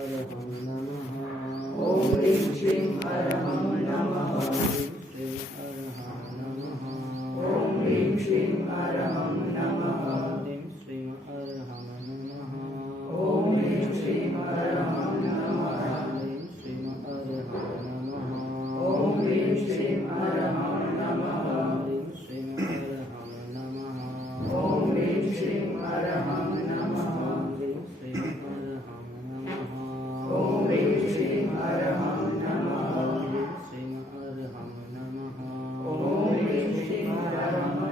अरहं नमः। ओम ह्रीं श्रीं अरहं नमः। ओम ह्रीं श्रीं अरहं नमः। ओम ह्रीं श्रीं अरहं नमः। ह्रीं श्रीं अरहं नमः। ओम ह्रीं श्रीं अरहं नमः। ह्रीं श्रीं अरहं नमः। ओम ह्रीं श्रीं अरहं नमः। ह्रीं श्रीं अरहं नमः। ओम ह्रीं श्रीं अरहं नमः। ह्रीं श्रीं अरहं नमः। ओम ह्रीं श्रीं अरहं नमः। ह्रीं श्रीं अरहं नमः। ओम ह्रीं श्रीं अरहं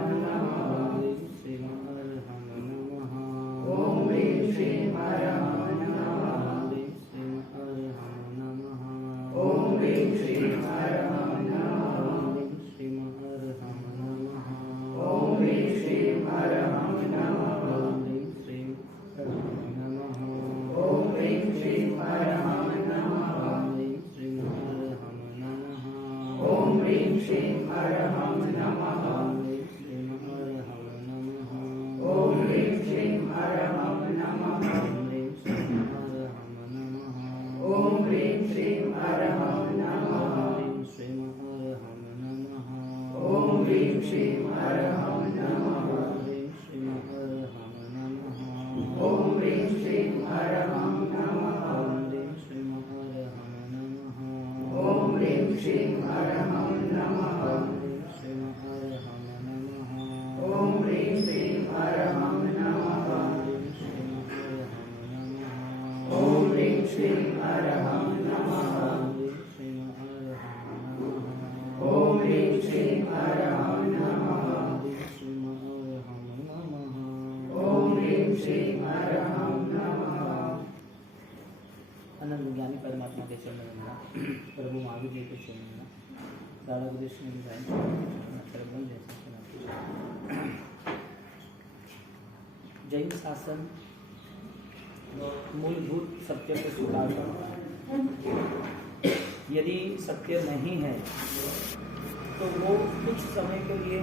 नमः। ह्रीं श्रीं अरहं नमः। ओम ह्रीं श्रीं अरहं नमः। ह्रीं श्रीं अरहं नमः। ओम ह्रीं श्रीं अरहं नमः। ह्रीं श्रीं अरहं नमः। ओम ह्रीं श्रीं अरहं नमः। ह्रीं श्रीं अरहं नमः। ओम ह्रीं श्रीं अरहं नमः। ह्रीं श्रीं अरहं नमः। ओम ह्रीं श्रीं अरहं नमः। ह्रीं श्रीं अरहं नमः। ओम ह्रीं श्रीं अरहं नमः। ह्रीं श्रीं अरहं नमः। ओम ह्रीं श्रीं अरहं नमः। ह्रीं श्रीं अरहं नमः। ओम ह्रीं श्रीं अरहं नमः। ह्रीं श्रीं अरहं नमः। ओम ह्रीं श्रीं अरहं नमः। ह्रीं श्रीं अरहं नमः। ओम ह्रीं श्रीं अरहं नमः। ह्रीं श्रीं अरहं नमः। ओम ह्रीं श्रीं अरहं नमः। ह्रीं श्रीं अरहं नमः। ओम ह्रीं श्रीं अरहं नमः। ह्रीं श्रीं अरहं नमः। ओम ह्रीं श्रीं अरहं नमः। ह्रीं श्रीं अरहं नमः। ओम ह्रीं श्रीं अरहं नमः। अनंत ज्ञानी परमात्मा के चरणों में मिला, प्रभु महावीर जी के चरणों में मिला, राधा कृष्ण की जय जैन शासन मूलभूत सत्य को स्वीकार करता है। यदि सत्य नहीं है तो वो कुछ समय के लिए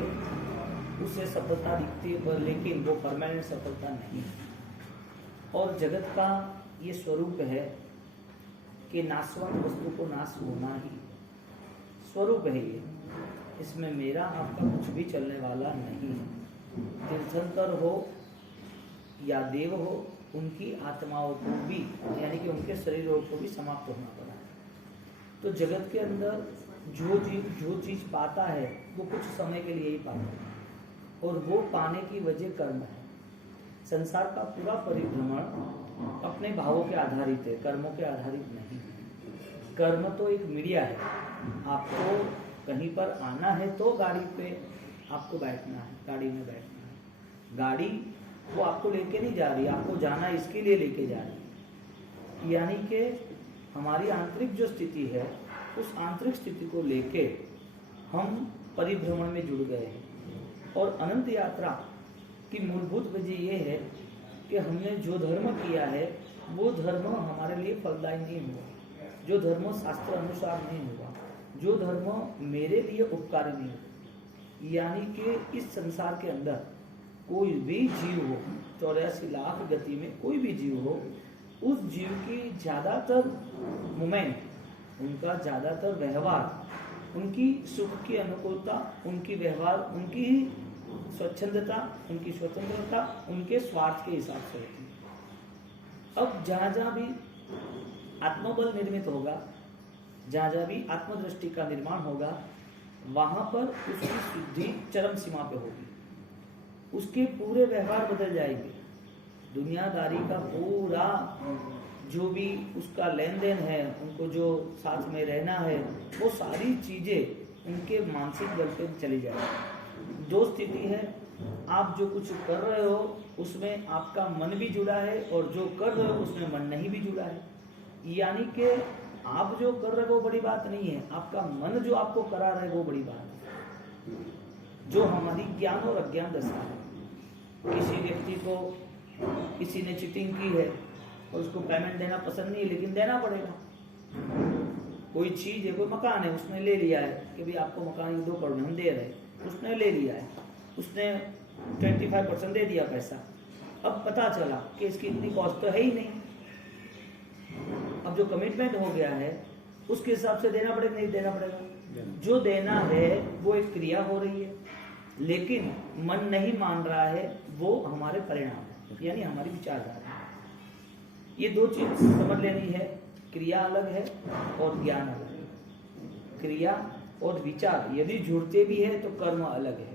उसे सफलता दिखती है, पर लेकिन वो परमानेंट सफलता नहीं है। और जगत का ये स्वरूप है कि नाशवंत वस्तु को नाश होना ही स्वरूप है। ये इसमें मेरा आपका कुछ भी चलने वाला नहीं है। तीर्थंकर हो या देव हो, उनकी आत्माओं को भी यानी कि उनके शरीरों को भी समाप्त होना पड़ा है। तो जगत के अंदर जो चीज पाता है वो कुछ समय के लिए ही पाता है, और वो पाने की वजह कर्म है। संसार का पूरा परिभ्रमण अपने भावों के आधारित है, कर्मों के आधारित नहीं। कर्म तो एक मीडिया है। आपको कहीं पर आना है तो गाड़ी पे आपको बैठना है, गाड़ी में बैठना है। गाड़ी वो आपको लेके नहीं जा रही, आपको जाना इसके लिए लेके जा रही है। यानी कि हमारी आंतरिक जो स्थिति है, उस आंतरिक स्थिति को लेके हम परिभ्रमण में जुड़ गए हैं। और अनंत यात्रा की मूलभूत वजह यह है कि हमने जो धर्म किया है वो धर्म हमारे लिए फलदायी नहीं हुआ, जो धर्म शास्त्र अनुसार नहीं हुआ, जो धर्म मेरे लिए उपकारी नहीं हुआ। यानी कि इस संसार के अंदर कोई भी जीव हो, 84 लाख गति में कोई भी जीव हो, उस जीव की ज़्यादातर मूवमेंट, उनका ज़्यादातर व्यवहार, उनकी सुख की अनुकूलता, उनकी व्यवहार, उनकी स्वच्छंदता, उनकी स्वतंत्रता, उनके स्वार्थ के हिसाब से होती है। अब जहाँ जहाँ भी आत्मबल निर्मित होगा, जहाँ जहाँ भी आत्मदृष्टि का निर्माण होगा, वहाँ पर उसकी शुद्धि चरम सीमा पे होगी। उसके पूरे व्यवहार बदल जाएंगे। दुनियादारी का पूरा जो भी उसका लेन देन है, उनको जो साथ में रहना है, वो सारी चीज़ें उनके मानसिक बल पे चली जाएगी। दो स्थिति है, आप जो कुछ कर रहे हो उसमें आपका मन भी जुड़ा है, और जो कर रहे हो उसमें मन नहीं भी जुड़ा है। यानी कि आप जो कर रहे हो वो बड़ी बात नहीं है, आपका मन जो आपको करा रहा है वो बड़ी बात है, जो हमारी ज्ञान और अज्ञान दशा है। किसी व्यक्ति को किसी ने चीटिंग की है और उसको पेमेंट देना पसंद नहीं है, लेकिन देना पड़ेगा। कोई चीज़ है, कोई मकान है, उसने ले लिया है कि भाई आपको मकान 2 करोड़ में हम दे रहे हैं, उसने ले लिया है, उसने 25% दे दिया पैसा। अब पता चला कि इसकी इतनी कॉस्ट तो है ही नहीं, अब जो कमिटमेंट हो गया है उसके हिसाब से देना पड़ेगा, नहीं देना पड़ेगा। जो देना है वो एक क्रिया हो रही है, लेकिन मन नहीं मान रहा है, वो हमारे परिणाम है, यानी हमारी विचारधारा है। ये दो चीज समझ लेनी है, क्रिया अलग है और ज्ञान अलग है। क्रिया और विचार यदि जुड़ते भी है तो कर्म अलग है।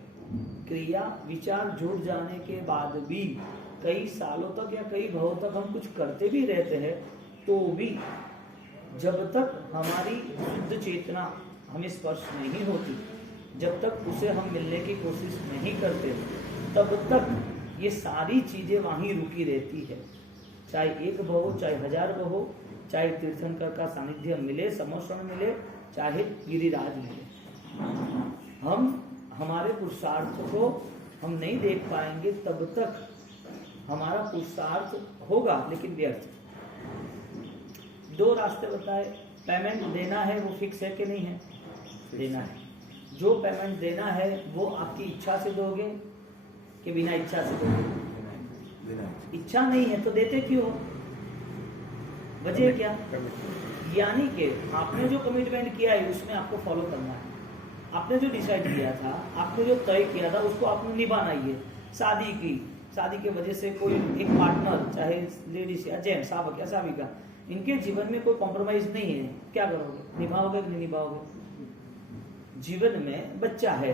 क्रिया विचार जुड़ जाने के बाद भी कई सालों तक या कई भवों तक हम कुछ करते भी रहते हैं, तो भी जब तक हमारी शुद्ध चेतना हमें स्पर्श नहीं होती, जब तक उसे हम मिलने की कोशिश नहीं करते, तब तक ये सारी चीजें वहीं रुकी रहती है। चाहे एक भव, चाहे 1000 भव, चाहे तीर्थंकर का सानिध्य मिले, समर्षण मिले, चाहे गिरिराज मिले, हम हमारे पुरुषार्थ को हम नहीं देख पाएंगे, तब तक हमारा पुरुषार्थ होगा लेकिन व्यर्थ। दो रास्ते बताए, पेमेंट देना है वो फिक्स है कि नहीं है? देना है। जो पेमेंट देना है वो आपकी इच्छा से दोगे कि बिना इच्छा से दोगे? इच्छा नहीं है तो देते क्यों? वजह क्या? यानी कि आपने जो कमिटमेंट किया है उसमें आपको फॉलो करना है। आपने जो डिसाइड किया था, आपने जो तय किया था, उसको आपने निभाना ही है। शादी की वजह से कोई एक पार्टनर, चाहे लेडीज या जेंट्स, साहब या साविका, इनके जीवन में कोई कॉम्प्रोमाइज नहीं है, क्या करोगे? निभाओगे कि नहीं निभाओगे? जीवन में बच्चा है,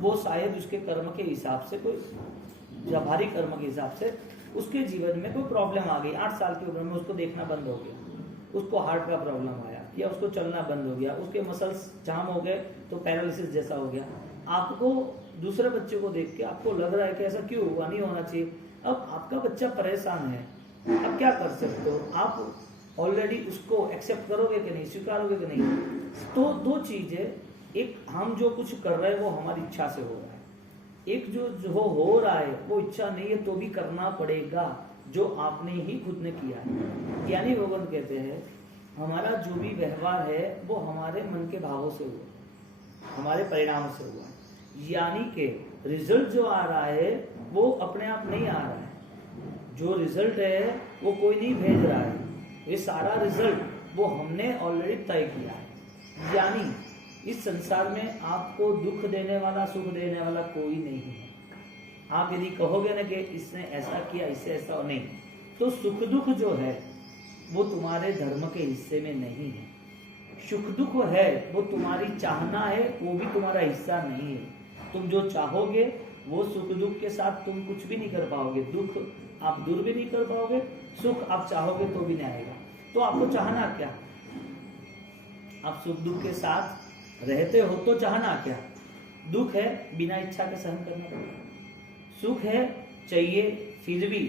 वो शायद उसके कर्म के हिसाब से, कोई व्यावहारिक कर्म के हिसाब से उसके जीवन में कोई प्रॉब्लम आ गई, 8 साल की उम्र में उसको देखना बंद हो गया, उसको हार्ट का प्रॉब्लम आया या उसको चलना बंद हो गया, उसके मसल्स जाम हो गए तो पैरालिसिस जैसा हो गया। आपको दूसरे बच्चे को देख के आपको लग रहा है कि ऐसा क्यों हुआ, नहीं होना चाहिए। अब आपका बच्चा परेशान है, अब क्या कर सकते हो? आप ऑलरेडी उसको एक्सेप्ट करोगे कि नहीं, स्वीकारोगे कि नहीं? तो दो चीजें, एक हम जो कुछ कर रहे हैं वो हमारी इच्छा से हो रहा है, एक जो हो रहा है वो इच्छा नहीं है तो भी करना पड़ेगा, जो आपने ही खुद ने किया है। यानी भगवान कहते हैं हमारा जो भी व्यवहार है वो हमारे मन के भावों से हुआ, हमारे परिणाम से हुआ। यानी कि रिजल्ट जो आ रहा है वो अपने आप नहीं आ रहा है, जो रिजल्ट है वो कोई नहीं भेज रहा है, ये सारा रिजल्ट वो हमने ऑलरेडी तय किया है। यानी इस संसार में आपको दुख देने वाला, सुख देने वाला कोई नहीं है। आप यदि कहोगे ना कि इसने ऐसा किया, इससे ऐसा हो, नहीं, तो सुख दुख जो है वो तुम्हारे धर्म के हिस्से में नहीं है। सुख दुख है वो तुम्हारी चाहना है, वो भी तुम्हारा हिस्सा नहीं है। तुम जो चाहोगे वो सुख दुख के साथ तुम कुछ भी नहीं कर पाओगे, दुख आप दूर भी नहीं कर पाओगे, सुख आप चाहोगे तो भी नहीं आएगा। तो आपको चाहना क्या? आप सुख दुख के साथ रहते हो तो चाहना क्या? दुख है बिना इच्छा के सहन करना पड़ेगा, सुख है चाहिए फिर भी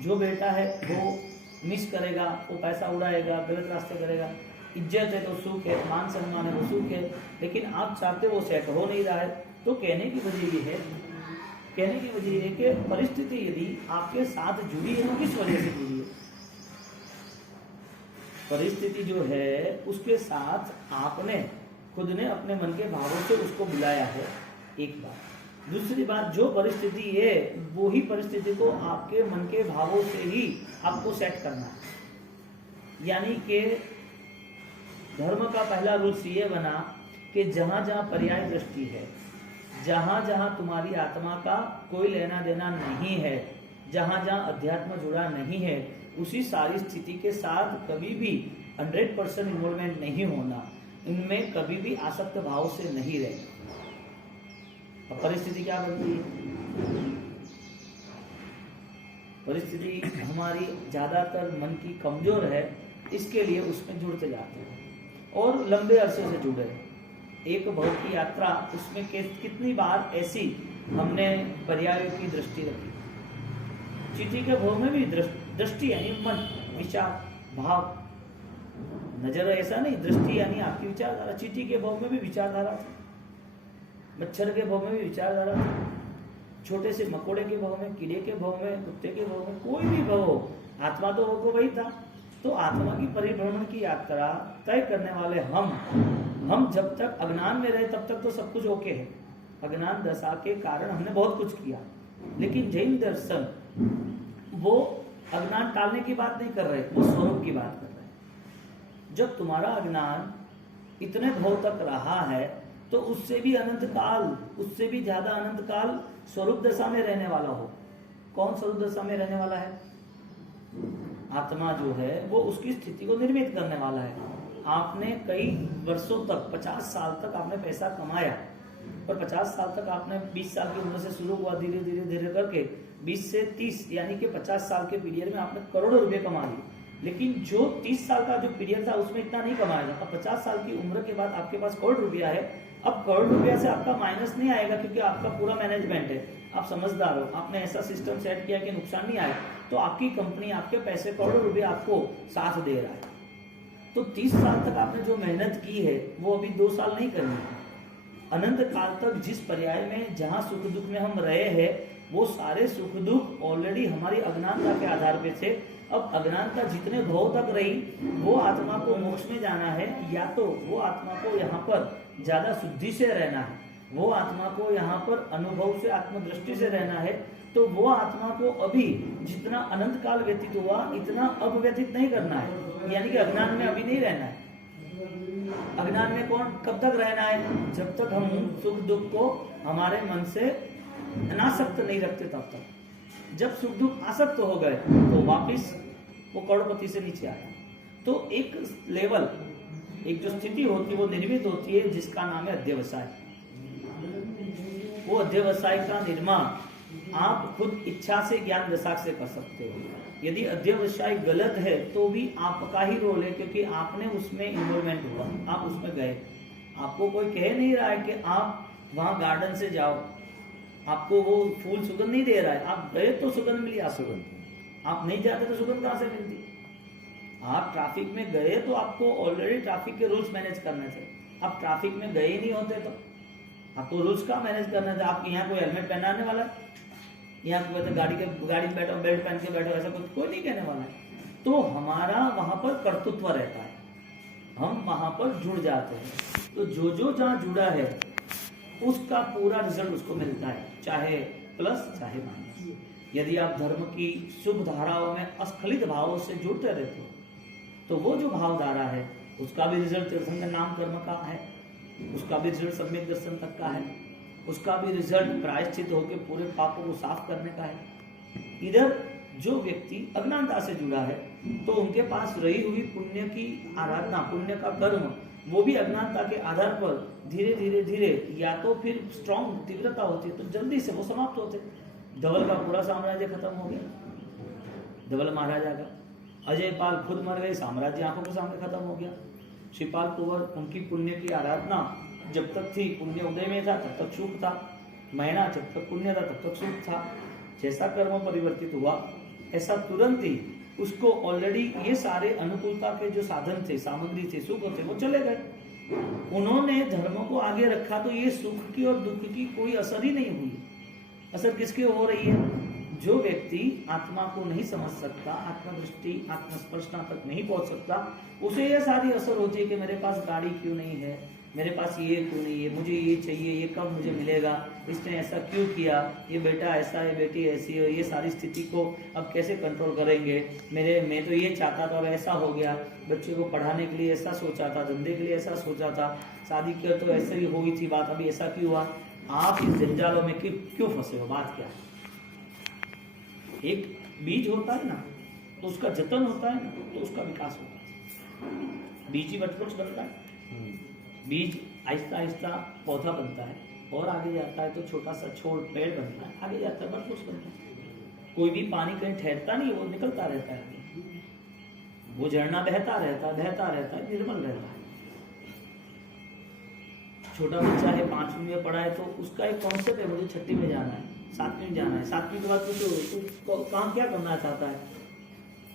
जो बेटा है वो मिस करेगा, वो पैसा उड़ाएगा, गलत रास्ते करेगा। इज्जत है तो सुख है, मान सम्मान है वो सुख है, लेकिन आप चाहते वो सेट हो नहीं रहा है। तो कहने की वजह ये है, कहने की वजह ये कि परिस्थिति यदि आपके साथ जुड़ी है तो किस वजह से जुड़ी है? परिस्थिति जो है उसके साथ आपने खुद ने अपने मन के भावों से उसको बुलाया है, एक बात। दूसरी बात, जो परिस्थिति है वो ही परिस्थिति को आपके मन के भावों से ही आपको सेट करना है। यानी कि धर्म का पहला रूल्स ये बना कि जहां जहां पर्याय दृष्टि है, जहां जहां तुम्हारी आत्मा का कोई लेना देना नहीं है, जहां जहां अध्यात्म जुड़ा नहीं है, उसी सारी स्थिति के साथ कभी भी 100% इन्वॉल्वमेंट नहीं होना, इनमें कभी भी आसक्त भाव से नहीं रहना। अब परिस्थिति क्या बनती है? परिस्थिति हमारी ज्यादातर मन की कमजोर है, इसके लिए उसमें जुड़ते जाते हैं और लंबे अरसे से जुड़े। एक भव की यात्रा, उसमें कितनी बार ऐसी हमने पर्यायों की दृष्टि रखी। चीटी के भव में भी दृष्टि यानी मन, विचार, भाव, नजर ऐसा नहीं, दृष्टि यानी आपकी विचारधारा। चीटी के भव में भी विचारधारा थी, मच्छर के भव में भी विचारधारा थी, छोटे से मकोड़े के भव में, कीड़े के भव में, कुत्ते के भव में, कोई भी भव हो, आत्मा तो वो वही था। तो आत्मा की परिभ्रमण की यात्रा तय करने वाले हम जब तक अज्ञान में रहे तब तक तो सब कुछ ओके है। अज्ञान दशा के कारण हमने बहुत कुछ किया, लेकिन जैन दर्शन वो अज्ञान टालने की बात नहीं कर रहे, वो स्वरूप की बात कर रहे हैं। जब तुम्हारा अज्ञान इतने भाव तक रहा है तो उससे भी अनंत काल, उससे भी ज्यादा अनंत काल स्वरूप दशा में रहने वाला हो। कौन स्वरूप दशा में रहने वाला है? आत्मा जो है वो उसकी स्थिति को निर्मित करने वाला है। आपने कई वर्षों तक, 50 साल तक आपने पैसा कमाया, पर 50 साल तक आपने 20 साल की उम्र से शुरू हुआ, धीरे धीरे धीरे करके 20 से 30 यानी कि 50 साल के पीरियड में आपने करोड़ों रुपए कमा लिए। लेकिन जो 30 साल का जो पीरियड था उसमें इतना नहीं कमाया। अब 50 साल की उम्र के बाद आपके पास करोड़ रुपया है। अब करोड़ रुपया से आपका माइनस नहीं आएगा क्योंकि आपका पूरा मैनेजमेंट है, आप समझदार हो, आपने ऐसा सिस्टम सेट किया कि नुकसान नहीं आए, तो आपकी कंपनी आपके पैसे करोड़ों रुपए आपको साथ दे रहा है। तो 30 साल तक आपने जो मेहनत की है वो अभी 2 साल नहीं करनी है। अनंत काल तक जिस पर्याय में जहां सुख दुख में हम रहे हैं वो सारे सुख दुख ऑलरेडी हमारी अज्ञानता के आधार पे थे। अब अज्ञानता जितने भाव तक रही, वो आत्मा को मोक्ष में जाना है, या तो वो आत्मा को यहाँ पर ज्यादा शुद्धि से रहना है, वो आत्मा को यहाँ पर अनुभव से, आत्मदृष्टि से रहना है, तो वो आत्मा को अभी जितना अनंत काल व्यतीत हुआ इतना अब व्यतीत नहीं करना है, यानी कि अज्ञान में अभी नहीं रहना है। अज्ञान में कब तक रहना है? जब तक हम सुख दुख को हमारे मन से अनासक्त नहीं रखते तब तक। जब सुख दुख आसक्त हो गए तो वापिस वो करोड़पति से नीचे आया। तो एक लेवल, एक जो स्थिति होती है वो निर्मित होती है जिसका नाम है अध्यवसाय। वो अध्यवसाय का निर्माण आप खुद इच्छा से, ज्ञान दशा से कर सकते हो। यदि अध्यवसाय गलत है तो भी आपका ही रोल है, क्योंकि आपने उसमें इन्वॉल्वमेंट हुआ, आप उसमें गए। आपको कोई कह नहीं रहा है कि आप वहां गार्डन से जाओ, आपको वो फूल सुगंध नहीं दे रहा है, आप गए तो सुगंध मिली, आप सुगंध, आप नहीं जाते तो सुगंध कहां से मिलती? आप ट्रैफिक में गए तो आपको ऑलरेडी ट्रैफिक के रूल्स मैनेज करने थे। आप ट्रैफिक में गए ही नहीं होते तो आपको रूल्स का मैनेज करना था। आप यहाँ कोई हेलमेट पहनाने वाला है, यहाँ कोई गाड़ी में बैठो, बेल्ट पहन के बैठो, ऐसा कोई नहीं कहने वाला है। तो हमारा वहां पर कर्तृत्व रहता है, हम वहां पर जुड़ जाते हैं। तो जो जहाँ जुड़ा है उसका पूरा रिजल्ट उसको मिलता है, चाहे प्लस चाहे माइनस। यदि आप धर्म की शुभ धाराओं में अस्खलित भावों से जुड़ते रहते हो तो वो जो भावधारा है उसका भी रिजल्ट तीर्थंकर नाम कर्म का है, उसका भी रिजल्ट सम्यक दर्शन तक का है, उसका भी रिजल्ट प्रायश्चित होकर पूरे पापों को साफ करने का है। इधर जो व्यक्ति अज्ञानता से जुड़ा है तो उनके पास रही हुई पुण्य की आराधना, पुण्य का कर्म, वो भी अज्ञानता के आधार पर धीरे धीरे धीरे या तो फिर स्ट्रॉन्ग तीव्रता होती है तो जल्दी से वो समाप्त होते। धवल का पूरा साम्राज्य खत्म हो गया, धवल महाराजा का। अजय पाल खुद मर गए, साम्राज्य आंखों के सामने खत्म हो गया। श्रीपाल कुंवर, उनकी पुण्य की आराधना जब तक थी, पुण्य उदय में था तब तक सुख था, महीना जब तक पुण्य था तब तक सुख था। जैसा कर्म परिवर्तित हुआ ऐसा तुरंत ही उसको ऑलरेडी ये सारे अनुकूलता के जो साधन थे, सामग्री थे, सुख थे, वो चले गए। उन्होंने धर्म को आगे रखा तो ये सुख की और दुख की कोई असर ही नहीं हुई। असर किसकी हो रही है? जो व्यक्ति आत्मा को नहीं समझ सकता, आत्मदृष्टि, आत्मस्पर्शना तक नहीं पहुंच सकता, उसे यह सारी असर होती है कि मेरे पास गाड़ी क्यों नहीं है, मेरे पास ये क्यों नहीं है, मुझे ये चाहिए, ये कब मुझे मिलेगा, इसने ऐसा क्यों किया, ये बेटा ऐसा है, बेटी ऐसी है, ये सारी स्थिति को अब कैसे कंट्रोल करेंगे, मैं तो ये चाहता था और ऐसा हो गया, बच्चे को पढ़ाने के लिए ऐसा सोचा था, धंधे के लिए ऐसा सोचा था, शादी किया तो ऐसे ही हुई थी बात, अभी ऐसा क्यों हुआ। आप इस जंजालों में क्यों फंसे हो? बात क्या है? एक बीज होता है ना तो उसका जतन होता है ना तो उसका विकास होता है। बीज ही वटवृक्ष बनता है, बीज आहिस्ता आहिस्ता पौधा बनता है और आगे जाता है तो छोटा सा छोड़ पेड़ बनता है, आगे जाता है वटवृक्ष बनता है। कोई भी पानी कहीं ठहरता नहीं, वो निकलता रहता है, वो झरना बहता रहता है, निर्मल रहता है। छोटा बच्चा है, 5वीं में पढ़ा है तो उसका एक कॉन्सेप्ट है, मुझे 6वीं में जाना है, 7वीं में जाना है, 7वीं के बाद तो काम क्या करना चाहता है,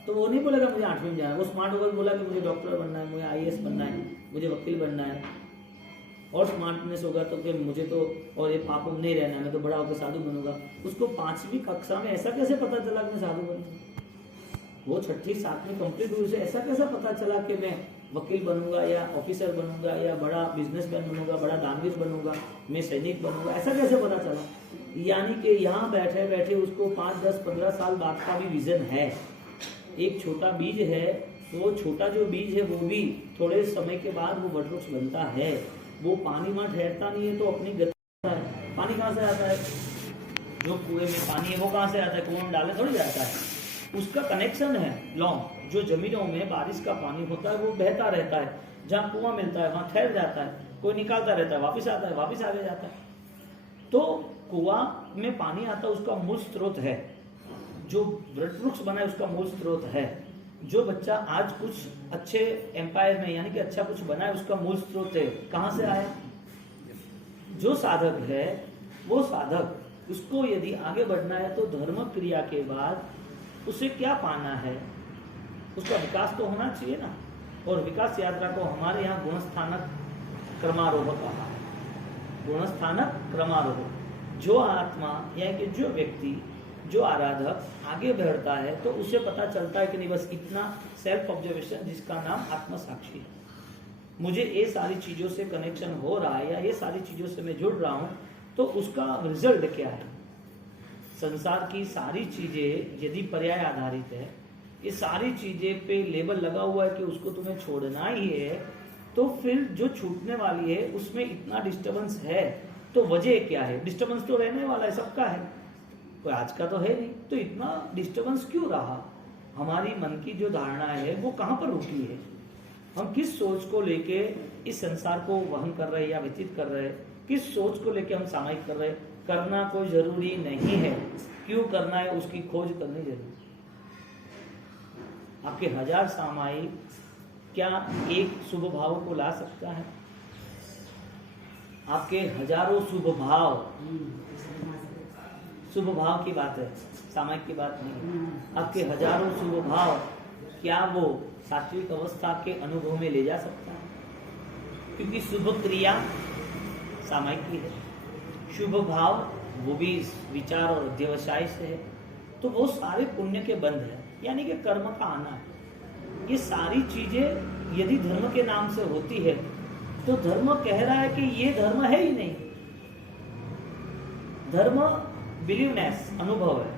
तो वो नहीं बोलेगा मुझे 8वीं में जाना है। वो स्मार्ट होकर बोला कि मुझे डॉक्टर बनना है, मुझे IAS बनना है, मुझे वकील बनना है। और स्मार्टनेस होगा तो कि मुझे तो और ये पापों में नहीं रहना है, मैं तो बड़ा होकर साधु बनूंगा। उसको 5वीं कक्षा में ऐसा कैसे पता चला कि मैं साधु बनूंगा? वो 6ठी 7वीं कंप्लीट हुई, उसे ऐसा कैसा पता चला कि मैं वकील बनूंगा या ऑफिसर बनूंगा या बड़ा बिजनेसमैन बनूंगा, बड़ा दानवीर बनूंगा, मैं सैनिक बनूंगा, ऐसा कैसे पता चला? यानी कि यहाँ बैठे बैठे उसको 5, 10, 15 साल बाद का भी विजन है। एक छोटा बीज है, वो छोटा जो बीज है वो भी थोड़े समय के बाद वो वटवृक्ष बनता है। वो पानी में ठहरता नहीं है तो अपनी गति है। पानी कहाँ से आता है? जो कुएं में पानी है वो कहाँ से आता है? कुएं में डाले थोड़ी जाता है, उसका कनेक्शन है लॉन्ग। जो जमीनों में बारिश का पानी होता है वो बहता रहता है, जहाँ कुआं मिलता है वहां ठहर जाता है, कोई निकालता रहता है, वापिस आता है, वापिस आगे जाता है। तो कुआं में पानी आता है, उसका मूल स्रोत है। जो वटवृक्ष बना है उसका मूल स्रोत है। जो बच्चा आज कुछ अच्छे एम्पायर में यानी कि अच्छा कुछ बना है उसका मूल स्रोत है। कहाँ से आया? जो साधक है वो साधक, उसको यदि आगे बढ़ना है तो धर्म क्रिया के बाद उसे क्या पाना है? उसका विकास तो होना चाहिए ना। और विकास यात्रा को हमारे यहाँ गुणस्थानक क्रमारोह कहा है। गुणस्थानक क्रमारोह। जो आत्मा यानी कि जो व्यक्ति, जो आराधक आगे बढ़ता है तो उसे पता चलता है कि नहीं बस इतना सेल्फ ऑब्जर्वेशन जिसका नाम आत्म साक्षी है। मुझे ये सारी चीजों से कनेक्शन हो रहा है या ये सारी चीजों से मैं जुड़ रहा हूं तो उसका रिजल्ट क्या है? संसार की सारी चीजें यदि पर्याय आधारित है, ये सारी चीजें पे लेबल लगा हुआ है कि उसको तुम्हें छोड़ना ही है, तो फिर जो छूटने वाली है उसमें इतना डिस्टर्बेंस है तो वजह क्या है? डिस्टर्बेंस तो रहने वाला है, सबका है, कोई आज का तो है नहीं। तो इतना डिस्टर्बेंस क्यों रहा? हमारी मन की जो धारणा है वो कहाँ पर रुकी है? हम किस सोच को लेके इस संसार को वहन कर रहे हैं या व्यतीत कर रहे हैं? किस सोच को लेके हम सामायिक कर रहे हैं? करना कोई जरूरी नहीं है, क्यों करना है उसकी खोज करनी जरूरी। आपके 1000 सामायिक क्या एक शुभ भाव को ला सकता है? आपके हजारों शुभ भाव की बात है, सामायिक की बात नहीं। आपके हजारों शुभ भाव क्या वो सात्विक अवस्था के अनुभव में ले जा सकता है? क्योंकि शुभ क्रिया सामायिक की है, शुभ भाव वो भी विचार और अध्यवसाय से है। तो वो सारे पुण्य के बंध है, यानी कि कर्म का आना है। ये सारी चीजें यदि धर्म के नाम से होती है तो धर्म कह रहा है कि ये धर्म है ही नहीं। धर्म बिलीवनेस, अनुभव है।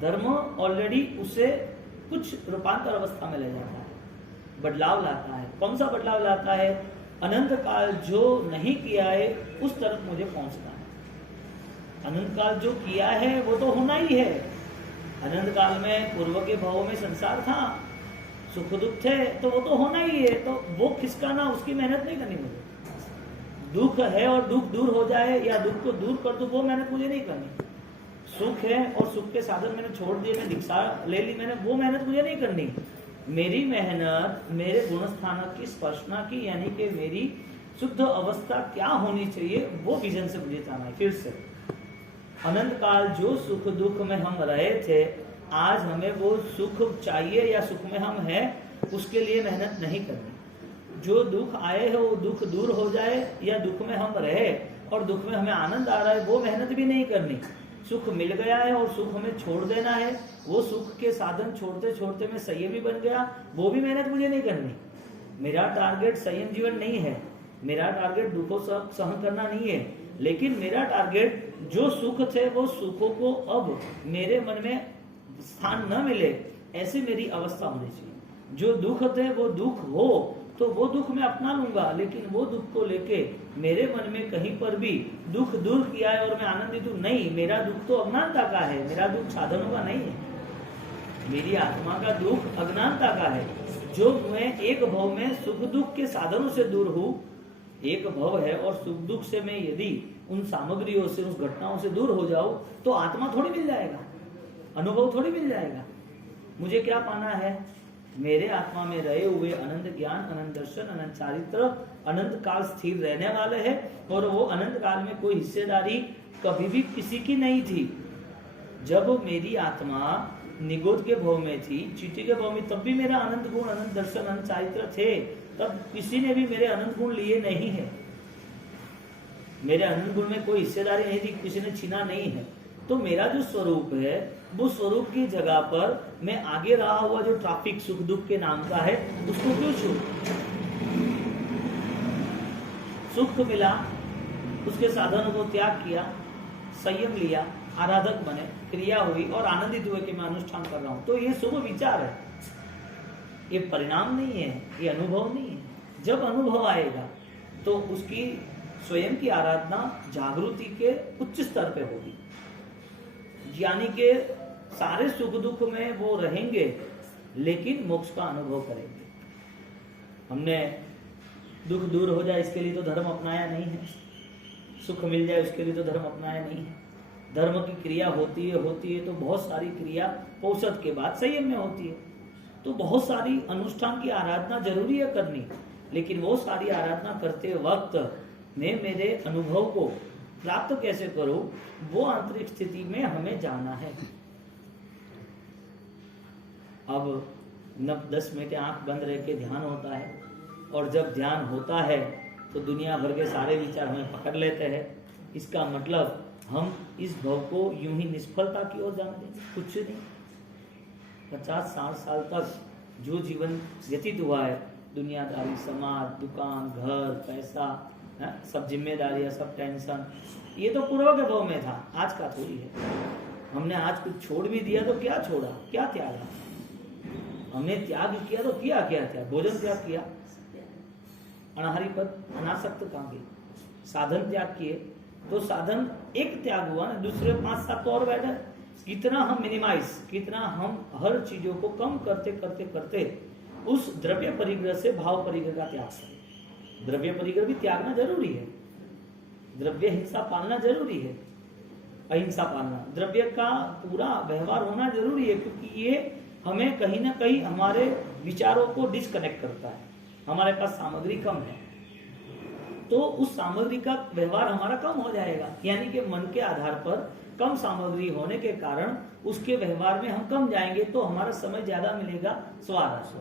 धर्म ऑलरेडी उसे कुछ रूपांतर अवस्था में ले जाता है, बदलाव लाता है। कौन सा बदलाव लाता है? अनंत काल जो नहीं किया है उस तरफ मुझे पहुंचना है। अनंत काल जो किया है वो तो होना ही है। अनंत काल में पूर्व के भावों में संसार था, सुख दुख थे, तो वो तो होना ही है। तो वो खिसकाना, उसकी मेहनत नहीं करनी मुझे। दुख है और दुख दूर हो जाए या दुख को दूर कर दो, वो मेहनत मुझे नहीं करनी। सुख है और सुख के साधन मैंने छोड़ दिए, मैं दीक्षा ले ली मैंने, वो मेहनत मुझे नहीं करनी। मेरी मेहनत मेरे गुणस्थानक की स्पर्शना की, यानी कि मेरी शुद्ध अवस्था क्या होनी चाहिए वो विजन से मुझे जाना है। फिर से अनंत काल जो सुख दुख में हम रहे थे, आज हमें वो सुख चाहिए या सुख में हम हैं, उसके लिए मेहनत नहीं करनी। जो दुख आए है वो दुख दूर हो जाए या दुख में हम रहे और दुख में हमें आनंद आ रहा है, वो मेहनत भी नहीं करनी। सुख मिल गया है और सुख हमें छोड़ देना है, वो सुख के साधन छोड़ते छोड़ते मैं संयमी बन गया, वो भी मेहनत मुझे नहीं करनी। मेरा टारगेट संयम जीवन नहीं है, मेरा टारगेट दुखों सहन करना नहीं है, लेकिन मेरा टारगेट जो सुख थे वो सुखों को अब मेरे मन में स्थान न मिले, ऐसी मेरी अवस्था होनी चाहिए। जो दुख थे वो दुख हो तो वो दुख मैं अपना लूंगा, लेकिन वो दुख को लेके मेरे मन में कहीं पर भी दुख दूर किया है और मैं आनंदित हूं, नहीं। मेरा दुख तो अज्ञानता का है, मेरा दुख साधनों का नहीं है। मेरी आत्मा का दुख अज्ञानता का है। जो मैं एक भव में सुख दुख के साधनों से दूर हूं, एक भव है और सुख दुख से मैं यदि उन सामग्रियों से, उस घटनाओं से दूर हो जाऊं तो आत्मा थोड़ी मिल जाएगा, अनुभव थोड़ी मिल जाएगा। मुझे क्या पाना है? मेरे आत्मा में रहे हुए अनंत ज्ञान, अनंत दर्शन, अनंत चारित्र अनंत काल स्थिर रहने वाले हैं और वो अनंत काल में कोई हिस्सेदारी कभी भी किसी की नहीं थी। जब मेरी आत्मा निगोद के भाव में थी, चीटी के भाव में, तब भी मेरा अनंत गुण, अनंत दर्शन, अनंत चारित्र थे। तब किसी ने भी मेरे अनंत गुण लिए नहीं है। मेरे अनंत गुण में कोई हिस्सेदारी नहीं थी, किसी ने छीना नहीं है। तो मेरा जो स्वरूप है वो स्वरूप की जगह पर मैं आगे रहा हुआ जो ट्रैफिक सुख दुख के नाम का है उसको क्यों छू? सुख मिला, उसके साधनों को त्याग किया, संयम लिया, आराधक बने, क्रिया हुई और आनंदित हुए कि मैं अनुष्ठान कर रहा हूं, तो ये शुभ विचार है। ये परिणाम नहीं है, ये अनुभव नहीं है। जब अनुभव आएगा तो उसकी स्वयं की आराधना जागृति के उच्च स्तर पे होगी। ज्ञानी के सारे सुख दुख में वो रहेंगे लेकिन मोक्ष का अनुभव करेंगे। हमने दुख दूर हो जाए इसके लिए तो धर्म अपनाया नहीं है, सुख मिल जाए उसके लिए तो धर्म अपनाया नहीं है। धर्म की क्रिया होती है तो बहुत सारी क्रिया औसत के बाद संयम में होती है। तो बहुत सारी अनुष्ठान की आराधना जरूरी है करनी, लेकिन वो सारी आराधना करते वक्त मैं मेरे अनुभव को प्राप्त कैसे करूं, वो आंतरिक स्थिति में हमें जाना है। अब 9-10 मिनट आंख बंद रह के ध्यान होता है, और जब ध्यान होता है तो दुनिया भर के सारे विचार हमें पकड़ लेते हैं। इसका मतलब हम इस भव को यूं ही निष्फलता की ओर जाने देंगे, कुछ नहीं। 50-60 साल तक जो जीवन व्यतीत हुआ है, दुनियादारी, समाज, दुकान, घर, पैसा, सब जिम्मेदारियां, सब टेंशन, ये तो पूर्व के भव में था, आज का थोड़ी है। हमने आज कुछ छोड़ भी दिया तो क्या छोड़ा, क्या त्यागा? हमने त्याग किया तो किया क्या त्याग? भोजन त्याग किया, अनाहारी पद, अनासक्त कांगे, साधन त्याग किए तो साधन एक त्याग हुआ ना, दूसरे 5-7 और बैठे। कितना हम मिनिमाइज, कितना हम हर चीजों को कम करते करते करते उस द्रव्य परिग्रह से भाव परिग्रह का त्याग करें। द्रव्य परिग्रह भी त्यागना जरूरी है, द्रव्य हिंसा पालना जरूरी है, अहिंसा पालना, द्रव्य का पूरा व्यवहार होना जरूरी है, क्योंकि ये हमें कहीं ना कहीं हमारे विचारों को डिस्कनेक्ट करता है। हमारे पास सामग्री कम है तो उस सामग्री का व्यवहार हमारा कम हो जाएगा, यानी कि मन के आधार पर कम सामग्री होने के कारण उसके व्यवहार में हम कम जाएंगे तो हमारा समय ज्यादा मिलेगा स्वाराश।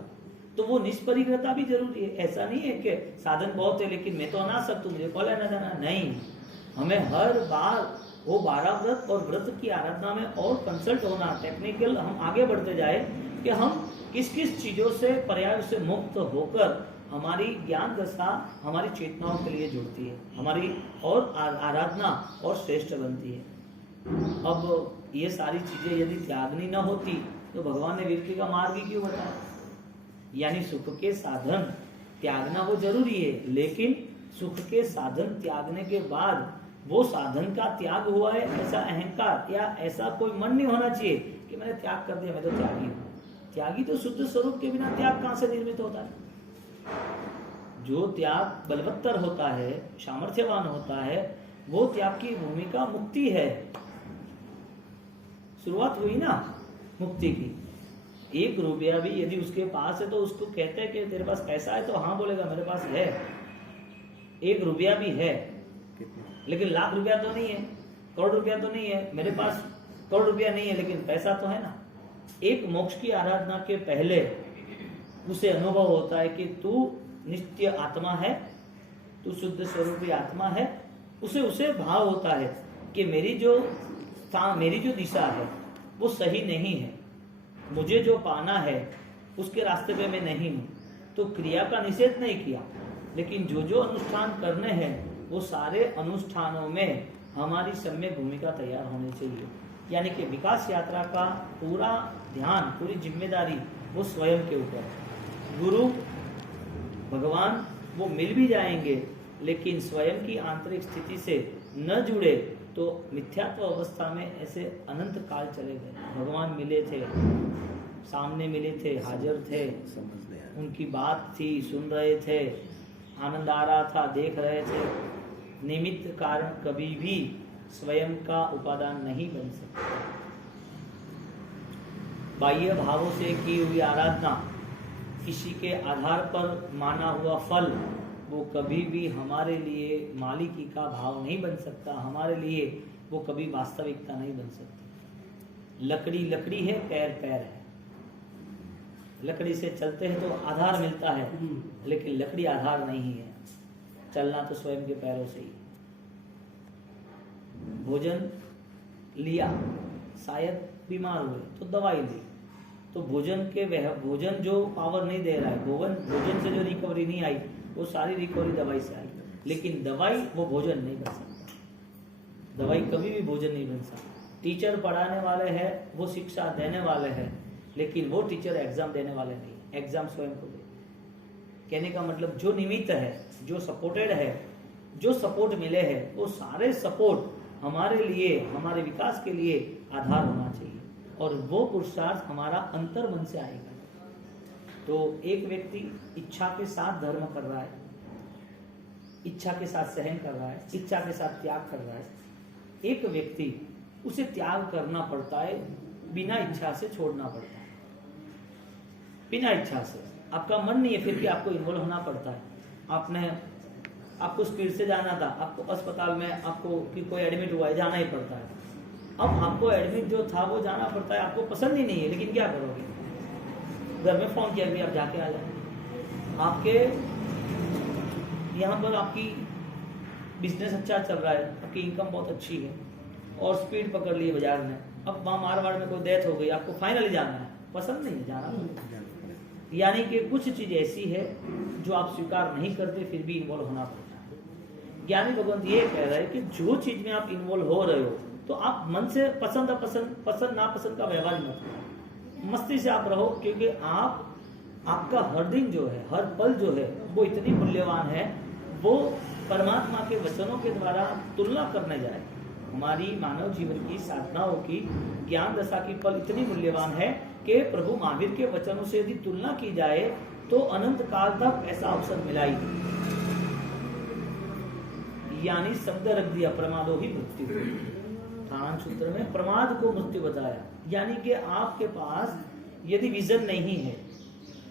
तो वो निष्परिग्रहता भी जरूरी है। ऐसा नहीं है कि साधन बहुत है लेकिन मैं तो अनासक्त हूं, मुझे कॉल है ना, नहीं। हमें हर बार वो 12 व्रत और व्रत की आराधना में और कंसल्ट होना, टेक्निकल हम आगे बढ़ते जाए कि हम किस किस चीजों से पर्याय से मुक्त होकर हमारी ज्ञान दशा हमारी चेतनाओं के लिए जुड़ती है, हमारी और आराधना और श्रेष्ठ बनती है। अब ये सारी चीजें यदि त्यागनी न होती तो भगवान ने विरक्ति का मार्ग ही क्यों बताया? यानी सुख के साधन त्यागना वो जरूरी है, लेकिन सुख के साधन त्यागने के बाद वो साधन का त्याग हुआ है ऐसा अहंकार या ऐसा कोई मन नहीं होना चाहिए कि मैंने त्याग कर दिया, मैं तो त्यागी हूँ। त्यागी तो शुद्ध स्वरूप के बिना त्याग कहां से निर्मित होता है? जो त्याग बलवत्तर होता है, सामर्थ्यवान होता है, वो त्याग की भूमिका मुक्ति है। शुरुआत हुई ना मुक्ति की। 1 रुपया भी यदि उसके पास है तो उसको कहते हैं कि तेरे पास पैसा है, तो हाँ बोलेगा मेरे पास है। 1 रुपया भी है लेकिन लाख रुपया तो नहीं है, करोड़ रुपया तो नहीं है, मेरे पास करोड़ रुपया नहीं है लेकिन पैसा तो है ना। एक मोक्ष की आराधना के पहले उसे अनुभव होता है कि तू नित्य आत्मा है, तू शुद्ध स्वरूपी आत्मा है। उसे भाव होता है कि मेरी जो दिशा है वो सही नहीं है, मुझे जो पाना है उसके रास्ते पे मैं नहीं हूँ। तो क्रिया का निषेध नहीं किया, लेकिन जो अनुष्ठान करने हैं वो सारे अनुष्ठानों में हमारी सम्यक भूमिका तैयार होनी चाहिए। यानी कि विकास यात्रा का पूरा ध्यान, पूरी जिम्मेदारी वो स्वयं के ऊपर। गुरु भगवान वो मिल भी जाएंगे लेकिन स्वयं की आंतरिक स्थिति से न जुड़े तो मिथ्यात्व अवस्था में ऐसे अनंत काल चले गए। भगवान मिले थे, सामने मिले थे, हाजिर थे, उनकी बात थी, सुन रहे थे, आनंद आ रहा था, देख रहे थे। निमित्त कारण कभी भी स्वयं का उपादान नहीं बन सकता। बाह्य भावों से की हुई आराधना, किसी के आधार पर माना हुआ फल, वो कभी भी हमारे लिए मालिकी का भाव नहीं बन सकता, हमारे लिए वो कभी वास्तविकता नहीं बन सकती। लकड़ी लकड़ी है, पैर पैर है। लकड़ी से चलते हैं तो आधार मिलता है, लेकिन लकड़ी आधार नहीं है, चलना तो स्वयं के पैरों से ही। भोजन लिया, शायद बीमार हुए तो दवाई ली, तो भोजन जो पावर नहीं दे रहा है, भोजन से जो रिकवरी नहीं आई वो सारी रिकवरी दवाई से आई। लेकिन दवाई वो भोजन नहीं बन सकता, दवाई कभी भी भोजन नहीं बन सकता। टीचर पढ़ाने वाले हैं, वो शिक्षा देने वाले हैं, लेकिन वो टीचर एग्जाम देने वाले नहीं, एग्जाम स्वयं को दे। कहने का मतलब जो निमित्त है, जो सपोर्टेड है, जो सपोर्ट मिले हैं, वो सारे सपोर्ट हमारे लिए, हमारे विकास के लिए आधार होना चाहिए, और वो पुरुषार्थ हमारा अंतर मन से आएगा। तो एक व्यक्ति इच्छा के साथ धर्म कर रहा है, इच्छा के साथ सहन कर रहा है, इच्छा के साथ त्याग कर रहा है। एक व्यक्ति उसे त्याग करना पड़ता है, बिना इच्छा से छोड़ना पड़ता है, बिना इच्छा से। आपका मन नहीं है, फिर भी आपको इन्वॉल्व होना पड़ता है। आपको स्पीड से जाना था, आपको अस्पताल में आपको कि कोई एडमिट हुआ है, जाना ही पड़ता है। अब आपको एडमिट जो था वो जाना पड़ता है, आपको पसंद ही नहीं है, लेकिन क्या करोगे? घर में फोन किया भी आप जाके आ जाए। आपके यहाँ पर आपकी बिजनेस अच्छा चल रहा है, आपकी इनकम बहुत अच्छी है, और स्पीड पकड़ ली बाजार में। अब वहाँ मारवाड़ में कोई डेथ हो गई, आपको फाइनली जाना है, पसंद नहीं है, जाना पड़ता। यानी कि कुछ चीज ऐसी है जो आप स्वीकार नहीं करते, फिर भी इन्वॉल्व होना पड़ता है। ज्ञानी भगवंत ये कह रहे हैं कि जो चीज में आप इन्वॉल्व हो रहे हो, तो आप मन से पसंद नापसंद का व्यवहार मत करो, मस्ती से आप रहो, क्योंकि आपका हर दिन जो है, हर पल जो है, वो इतनी मूल्यवान है। वो परमात्मा के वचनों के द्वारा तुलना करने जाए, हमारी मानव जीवन की साधनाओं की ज्ञान दशा की पल इतनी मूल्यवान है कि प्रभु महावीर के वचनों से यदि तुलना की जाए तो अनंत काल तक ऐसा अवसर मिला ही नहीं। यानी शब्द रख दिया, प्रमादो ही मृत्यु। ध्यान सूत्र में प्रमाद को मृत्यु बताया, यानी कि आपके पास यदि विजन नहीं है,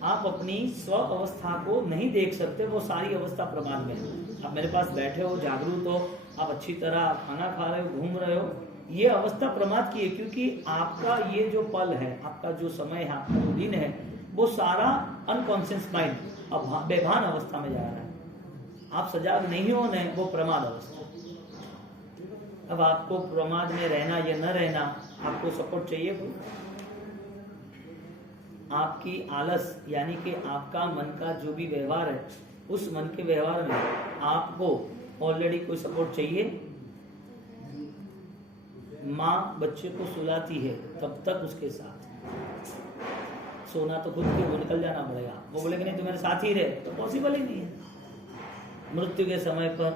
आप अपनी स्व अवस्था को नहीं देख सकते, वो सारी अवस्था प्रमाद में है। आप मेरे पास बैठे हो, जागरूक हो, आप अच्छी तरह खाना खा रहे हो, घूम रहे हो, ये अवस्था प्रमाद की है, क्योंकि आपका ये जो पल है, आपका जो समय है, आपका जो दिन है, वो सारा अनकॉन्शियस माइंड अब बेभान अवस्था में जा रहा है। आप सजाग नहीं हो, न वो प्रमाद अवस्था। अब आपको प्रमाद में रहना या न रहना, आपको सपोर्ट चाहिए कोई? आपकी आलस यानी कि आपका मन का जो भी व्यवहार है, उस मन के व्यवहार में आपको ऑलरेडी कोई सपोर्ट चाहिए। माँ बच्चे को सुलाती है, तब तक उसके साथ सोना तो खुद के, वो निकल जाना पड़ेगा। वो बोलेगा नहीं तो मेरे साथ ही रहे, तो पॉसिबल ही नहीं है। मृत्यु के समय पर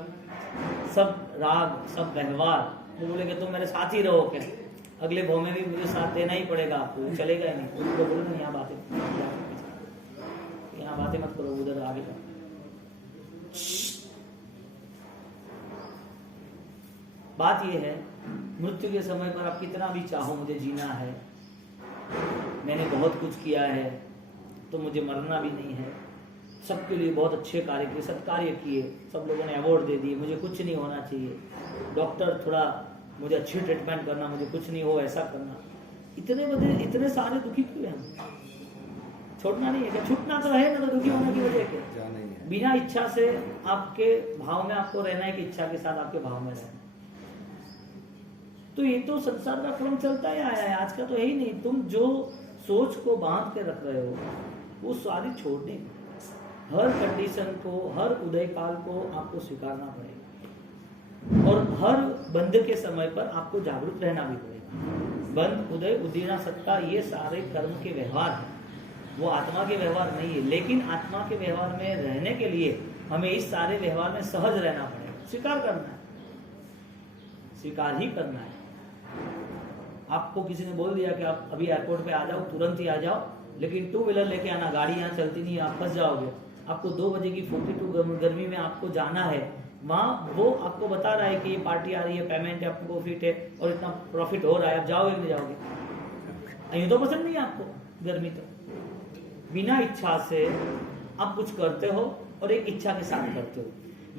सब राग, सब व्यवहार, वो बोलेगा तुम मेरे साथ ही रहो, क्या अगले भाव में भी मुझे साथ देना ही पड़ेगा आपको, चलेगा ही नहीं। उनको बोलो यहाँ बातें मत करो, उधर आगे जाओ। बात यह है, मृत्यु के समय पर आप कितना भी चाहो मुझे जीना है, मैंने बहुत कुछ किया है, तो मुझे मरना भी नहीं है, सबके लिए बहुत अच्छे कार्य किए, सत्कार्य किए, सब लोगों ने अवार्ड दे दिए, मुझे कुछ नहीं होना चाहिए, डॉक्टर थोड़ा मुझे अच्छी ट्रीटमेंट करना, मुझे कुछ नहीं हो, ऐसा करना। इतने सारे दुखी क्यों हैं? छोड़ना नहीं है क्या? छूटना तो है ना, तो दुखी होने की वजह क्या? बिना इच्छा से आपके भाव में आपको रहना है कि इच्छा के साथ आपके भाव में रहना? तो ये तो संसार का क्रम चलता ही आया है, आज का तो है ही नहीं। तुम जो सोच को बांध के रख रहे हो, वो सारी छोड़ने, हर कंडीशन को, हर उदय काल को आपको स्वीकारना पड़ेगा, और हर बंध के समय पर आपको जागरूक रहना भी पड़ेगा। बंध, उदय, उदीना, सत्ता, ये सारे कर्म के व्यवहार हैं, वो आत्मा के व्यवहार नहीं है। लेकिन आत्मा के व्यवहार में रहने के लिए हमें इस सारे व्यवहार में सहज रहना पड़ेगा, स्वीकार करना है, स्वीकार ही करना है। आपको किसी ने बोल दिया कि आप अभी एयरपोर्ट पे आ जाओ, तुरंत ही आ जाओ, लेकिन टू व्हीलर लेके आना, गाड़ी यहाँ चलती नहीं है, आप फंस जाओगे। आपको 2 बजे की 42 गर्मी में आपको जाना है, वहाँ वो आपको बता रहा है कि ये पार्टी आ रही है, पेमेंट है, आपको प्रॉफिट है और इतना प्रॉफिट हो रहा है, आप जाओगे नहीं जाओगे? यूँ तो पसंद नहीं है आपको गर्मी। तो बिना इच्छा से आप कुछ करते हो और एक इच्छा के साथ करते हो।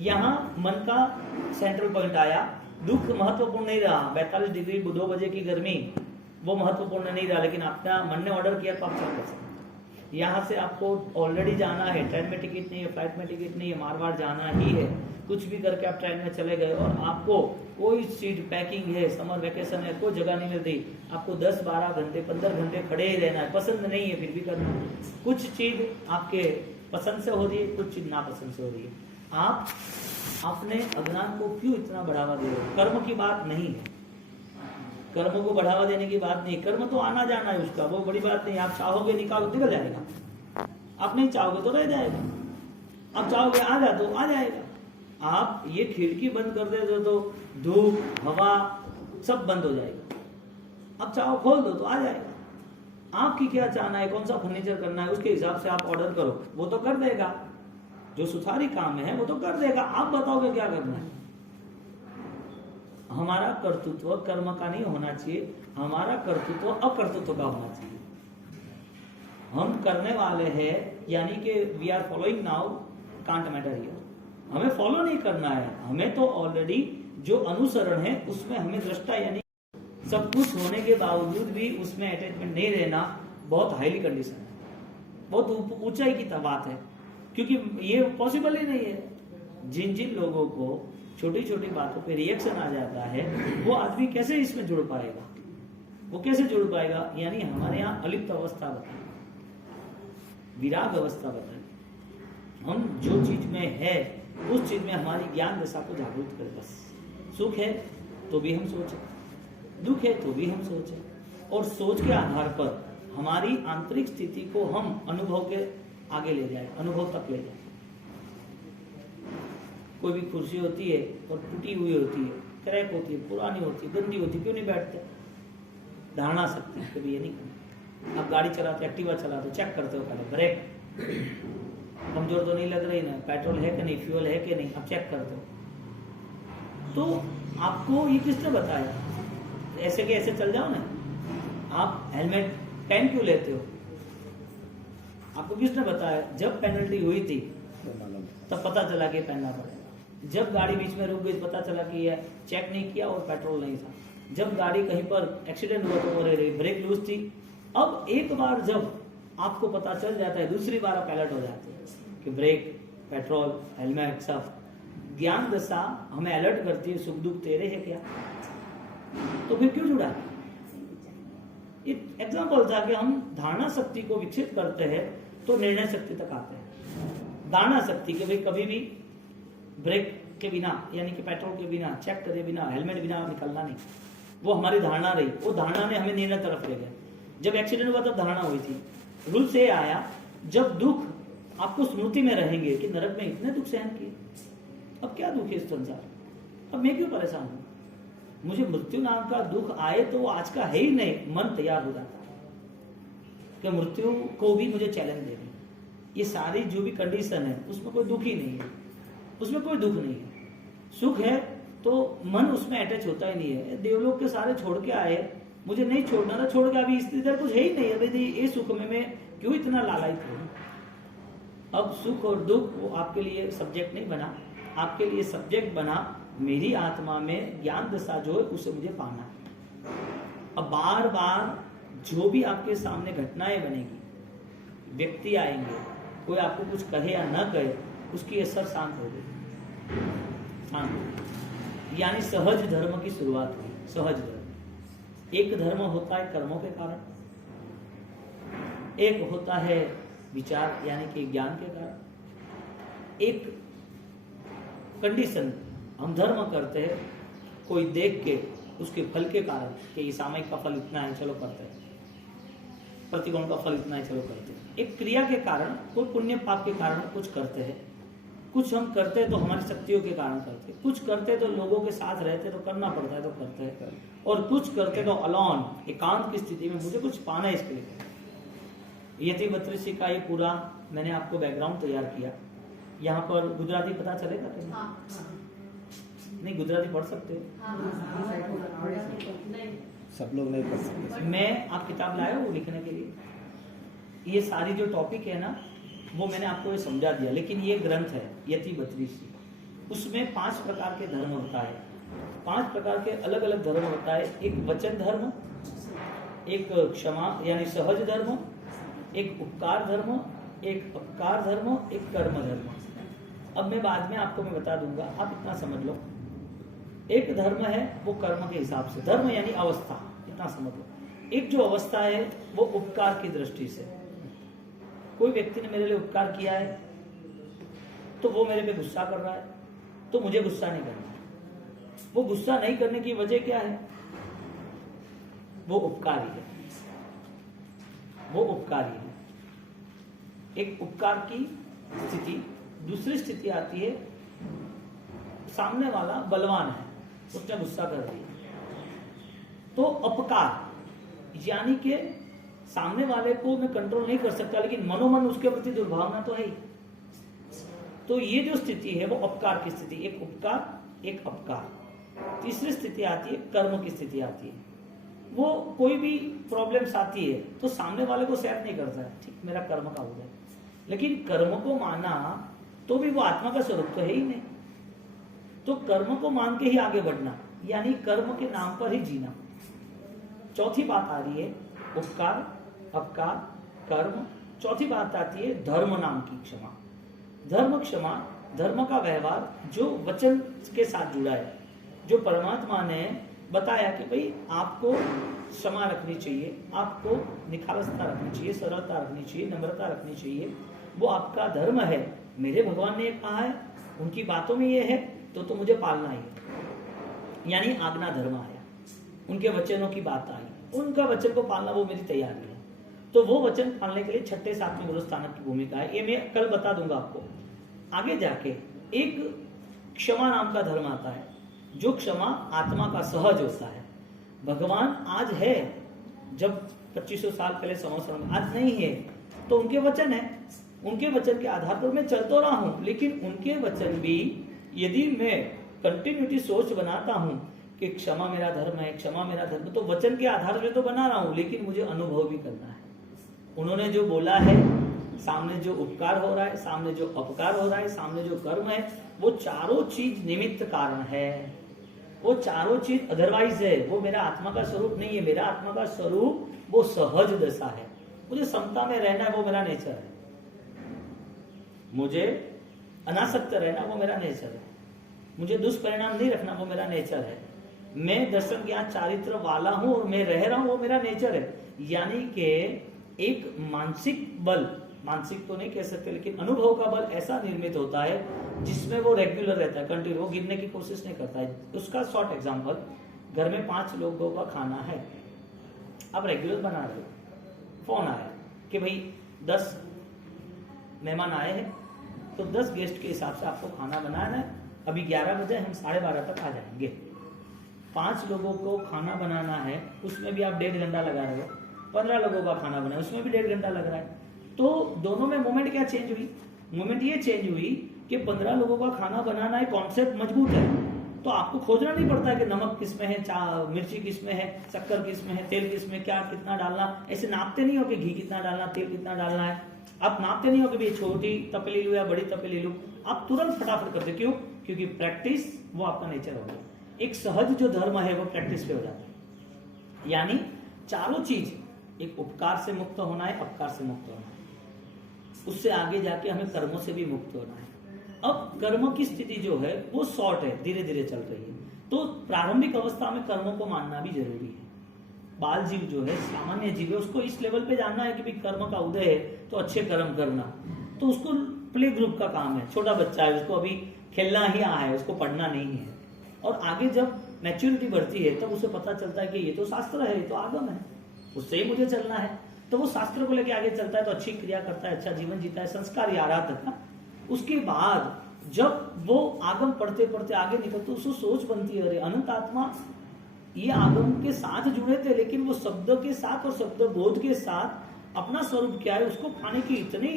यहाँ मन का सेंट्रल पॉइंट आया, दुख महत्वपूर्ण नहीं रहा, 42 डिग्री 2 बजे की गर्मी वो महत्वपूर्ण नहीं रहा, लेकिन आपका मन ने ऑर्डर किया तो आप चल सकते। यहाँ से आपको ऑलरेडी जाना है, ट्रेन में टिकट नहीं है, फ्लाइट में टिकट नहीं है, मारवाड़ जाना ही है, कुछ भी करके आप ट्रेन में चले गए और आपको कोई सीट पैकिंग है, समर वेकेशन है, कोई जगह नहीं मिलती, आपको 10-12 घंटे 15 घंटे खड़े ही रहना है, पसंद नहीं है फिर भी करना है। कुछ चीज आपके पसंद से हो रही है, कुछ चीज नापसंद से हो रही है। आप अपने अज्ञान को क्यों इतना बढ़ावा दे रहे हो? कर्म की बात नहीं है, कर्म को बढ़ावा देने की बात नहीं, कर्म तो आना जाना है उसका, वो बड़ी बात नहीं। आप चाहोगे निकालो निकल जाएगा, आप नहीं चाहोगे तो रह जाएगा, आप चाहोगे आ जा तो आ जाएगा। आप ये खिड़की बंद कर दे तो धूप हवा सब बंद हो जाएगा। आप चाहो खोल दो तो आ जाएगा। आपकी क्या चाहना है, कौन सा फर्नीचर करना है, उसके हिसाब से आप ऑर्डर करो, वो तो कर देगा। जो सुथारी काम है वो तो कर देगा, आप बताओगे क्या करना है। हमारा कर्तृत्व कर्म का नहीं होना चाहिए, हमारा कर्तृत्व अकर्तृत्व का होना चाहिए। हम करने वाले हैं, यानी कि we are following now, can't matter here. हमें फॉलो नहीं करना है, हमें तो ऑलरेडी जो अनुसरण है उसमें हमें दृष्टा, यानी सब कुछ होने के बावजूद भी उसमें अटैचमेंट नहीं रहना बहुत हाईली कंडीशन है, बहुत ऊंचाई की बात है, क्योंकि ये पॉसिबल ही नहीं है। जिन जिन लोगों को छोटी छोटी बातों पे रिएक्शन आ जाता है, वो आदमी कैसे इसमें जुड़ पाएगा, वो कैसे जुड़ पाएगा। यानी हमारे यहाँ अलिप्त अवस्था बताए, विराग अवस्था बताए। हम जो चीज में है उस चीज में हमारी ज्ञान दशा को जागरूक करें। बस सुख है तो भी हम सोचें, दुख है तो भी हम सोचें, और सोच के आधार पर हमारी आंतरिक स्थिति को हम अनुभव के आगे ले जाए, अनुभव तक ले जाए। कोई भी कुर्सी होती है और टूटी हुई होती है, क्रैक होती है, पुरानी होती है, गंदी होती है, क्यों नहीं बैठते? धारणा सकती है, कभी ये नहीं करते। आप गाड़ी चलाते, एक्टिवा चलाते, चेक करते हो पहले ब्रेक कमजोर तो नहीं लग रही ना, पेट्रोल है कि नहीं, फ्यूल है कि नहीं, आप चेक करते हो। तो आपको ये किसने बताया? ऐसे के ऐसे चल जाओ ना। आप हेलमेट पहन क्यों लेते हो? आपको किसने बताया? जब पेनल्टी हुई थी तब पता चला कि पहनना पड़ेगा। जब गाड़ी बीच में रुक गई पता चला कि ये चेक नहीं किया और पेट्रोल नहीं था। जब गाड़ी कहीं पर एक्सीडेंट हुआ तो ब्रेक लूज थी। अब एक बार जब आपको पता चल जाता है, दूसरी बार आप अलर्ट हो जाते हैं कि ब्रेक, पेट्रोल, हेलमेट सब। ज्ञान दशा हमें अलर्ट करती है, सुख दुख तेरे है क्या, तो फिर क्यों जुड़ा? एक एग्जाम्पल था कि हम धारणा शक्ति को विकसित करते हैं तो निर्णय शक्ति तक आते हैं। धारणा शक्ति के भाई कभी भी ब्रेक के बिना, यानी कि पेट्रोल के बिना, चेक करे बिना, हेलमेट बिना निकलना नहीं, वो हमारी धारणा रही। वो धारणा ने हमें निर्णय तरफ ले गया। जब एक्सीडेंट हुआ तब धारणा हुई थी। रूल से आया, जब दुख आपको स्मृति में रहेंगे कि नरक में इतने दुख सहन किए, अब क्या दुख है इस संसार, अब मैं क्यों परेशान हूं? मुझे मृत्यु नाम का दुख आए तो वो आज का है ही नहीं। मन तैयार हो जाता है कि मृत्यु को भी मुझे चैलेंज देनी। ये सारी जो भी कंडीशन है उसमें कोई दुख ही नहीं है, उसमें कोई दुख नहीं है। सुख है तो मन उसमें अटैच होता ही नहीं है। देवलोक के सारे छोड़ के आए, मुझे नहीं छोड़ना था, छोड़ के अभी इधर कुछ है ही नहीं। अभी ये सुख में मैं क्यों इतना लालायित हूँ? अब सुख और दुख वो आपके लिए सब्जेक्ट नहीं बना, आपके लिए सब्जेक्ट बना मेरी आत्मा में ज्ञान दशा जो है उसे मुझे पाना है। अब बार बार जो भी आपके सामने घटनाएं बनेगी, व्यक्ति आएंगे, कोई आपको कुछ कहे या न कहे, उसकी असर शांत हो गई, शांत। यानी सहज धर्म की शुरुआत हुई। सहज धर्म, एक धर्म होता है कर्मों के कारण, एक होता है विचार यानी कि ज्ञान के कारण, एक कंडीशन हम धर्म करते हैं कोई देख के उसके फल के कारण कि ये सामयिक का फल इतना है चलो करते हैं, प्रतिकोण का फल इतना है चलो करते हैं। एक क्रिया के कारण, कोई पुण्य पाप के कारण कुछ करते हैं। कुछ हम करते हैं तो हमारी शक्तियों के कारण करते हैं, कुछ करते हैं तो लोगों के साथ रहते तो करना पड़ता है तो करते हैं, और कुछ करते तो अलॉन एकांत की स्थिति में मुझे कुछ पाना है इसके लिए। यति बत्रीसी का ये पूरा मैंने आपको बैकग्राउंड तैयार किया। यहाँ पर गुजराती पता चलेगा कि नहीं? गुजराती पढ़ सकते हो? सब लोग नहीं पढ़ सकते। मैं आप किताब लाए हो लिखने के लिए? ये सारी जो टॉपिक है ना वो मैंने आपको ये समझा दिया, लेकिन ये ग्रंथ है यति बत्रीसी, उसमें 5 प्रकार के धर्म होता है। 5 प्रकार के अलग अलग धर्म होता है। एक वचन धर्म, एक क्षमा यानी सहज धर्म, एक उपकार धर्म, एक अपकार धर्म, एक कर्म धर्म। अब मैं बाद में आपको मैं बता दूंगा, आप इतना समझ लो। एक धर्म है वो कर्म के हिसाब से, धर्म यानी अवस्था, इतना समझ लो। एक जो अवस्था है वो उपकार की दृष्टि से, कोई व्यक्ति ने मेरे लिए उपकार किया है तो वो मेरे पे गुस्सा कर रहा है तो मुझे गुस्सा नहीं करना। वो गुस्सा नहीं करने की वजह क्या है? वो उपकारी है, वो उपकारी है। एक उपकार की स्थिति। दूसरी स्थिति आती है, सामने वाला बलवान है, उसने गुस्सा कर दिया, तो अपकार, यानी कि सामने वाले को मैं कंट्रोल नहीं कर सकता, लेकिन मनोमन उसके प्रति दुर्भावना तो है ही। तो ये जो स्थिति है वो अपकार की स्थिति, एक उपकार एक अपकार। तीसरी स्थिति आती है, कर्म की स्थिति आती है। वो कोई भी प्रॉब्लम्स आती है तो सामने वाले को सेट नहीं करता है, ठीक मेरा कर्म का हो जाए, लेकिन कर्म को माना तो भी वो आत्मा का स्वरूप तो है ही नहीं। तो कर्म को मान के ही आगे बढ़ना, यानी कर्म के नाम पर ही जीना। चौथी बात आ रही है उपकार, अपकार, कर्म। चौथी बात आती है धर्म नाम की क्षमा। धर्म क्षमा, धर्म का व्यवहार जो वचन के साथ जुड़ा है, जो परमात्मा ने बताया कि भाई आपको क्षमा रखनी चाहिए, आपको निखालसता रखनी चाहिए, सरलता रखनी चाहिए, नम्रता रखनी चाहिए, वो आपका धर्म है। मेरे भगवान ने कहा है, उनकी बातों में ये है तो मुझे पालना ही है, यानी आज्ञा धर्म आया, उनके वचनों की बात आई, उनका वचन को पालना वो मेरी तैयारी है। तो वो वचन पालने के लिए छठे सातवें गुरुस्थानक की भूमिका है। ये मैं कल बता दूंगा आपको। आगे जाके एक क्षमा नाम का धर्म आता है, जो क्षमा आत्मा का सहज होता है। भगवान आज है, जब 2500 साल पहले संवत्सर में, आज नहीं है, तो उनके वचन है, उनके वचन के आधार पर मैं चल तो रहा हूं, लेकिन उनके वचन भी यदि मैं कंटिन्यूटी सोच बनाता हूं कि क्षमा मेरा धर्म है, क्षमा मेरा धर्म, तो वचन के आधार पर तो बना रहा हूं, लेकिन मुझे अनुभव भी करना है। उन्होंने जो बोला है, सामने जो उपकार हो रहा है, सामने जो अपकार हो रहा है, सामने जो कर्म है, वो चारों चीज निमित्त कारण है, वो चारों चीज अदरवाइज है। वो मेरा आत्मा का स्वरूप नहीं है। मेरा आत्मा का स्वरूप वो सहज दशा है। मुझे समता में रहना है, वो मेरा नेचर है। मुझे अनासक्त रहना वो मेरा नेचर है। मुझे दुष्परिणाम नहीं रखना वो मेरा नेचर है। मैं दर्शन ज्ञान चारित्र वाला हूं और मैं रह रहा हूं, वो मेरा नेचर है। यानी कि एक मानसिक बल, मानसिक तो नहीं कह सकते, लेकिन अनुभव का बल ऐसा निर्मित होता है जिसमें वो रेगुलर रहता है, कंटिन्यू, वो गिरने की कोशिश नहीं करता है। उसका शॉर्ट एग्जांपल, घर में 5 लोगों का खाना है, आप रेगुलर बना रहे हो, फोन आया कि भाई 10 मेहमान आए हैं, तो 10 गेस्ट के हिसाब से आपको खाना बनाना है। अभी 11 बजे, हम 12:30 तक आ जाएंगे। 5 लोगों को खाना बनाना है, उसमें भी आप 1.5 घंटा लगा रहे हो। 15 लोगों का खाना बनाना है, उसमें भी 1.5 घंटा लग रहा है। तो दोनों में मोमेंट क्या चेंज हुई? मोमेंट ये चेंज हुई कि 15 लोगों का खाना बनाना है, कॉन्सेप्ट मजबूत है, तो आपको खोजना नहीं पड़ता है कि नमक किस में है, मिर्ची किस में है, शक्कर किस में है, तेल किस में, क्या कितना डालना। ऐसे नापते नहीं हो कि घी कितना डालना, तेल कितना डालना है। आप नापते नहीं हो कि भाई छोटी तपेली लूं या बड़ी तपेली लूं। आप तुरंत फटाफट करते। क्यों? क्योंकि प्रैक्टिस वो आपका नेचर हो गया। एक सहज जो धर्म है वो प्रैक्टिस पे हो जाता है। यानी चारों चीज, एक उपकार से मुक्त होना है, अपकार से मुक्त होना है, उससे आगे जाके हमें कर्मों से भी मुक्त होना है। अब कर्मों की स्थिति जो है वो शॉर्ट है, धीरे धीरे चल रही है। तो प्रारंभिक अवस्था में कर्मों को मानना भी जरूरी है। बाल जीव जो है, सामान्य जीव है, उसको इस लेवल पे जानना है कि भाई कर्म का उदय है तो अच्छे कर्म करना, तो उसको प्ले ग्रुप का काम है। छोटा बच्चा है, उसको अभी खेलना ही आ है, उसको पढ़ना नहीं है। और आगे जब मैच्योरिटी बढ़ती है तब उसे पता चलता है कि ये तो शास्त्र है, ये तो आगम है, उससे ही मुझे चलना है। तो वो शास्त्र को लेके आगे चलता है, तो अच्छी क्रिया करता है, अच्छा जीवन जीता है, संस्कार याद तक ना। उसके बाद जब वो आगम पढ़ते पढ़ते आगे निकलते, तो उसको सोच बनती है, अरे अनंत आत्मा ये आगम के साथ जुड़े थे, लेकिन वो शब्द के साथ और शब्द बोध के साथ अपना स्वरूप क्या है उसको पाने की इतनी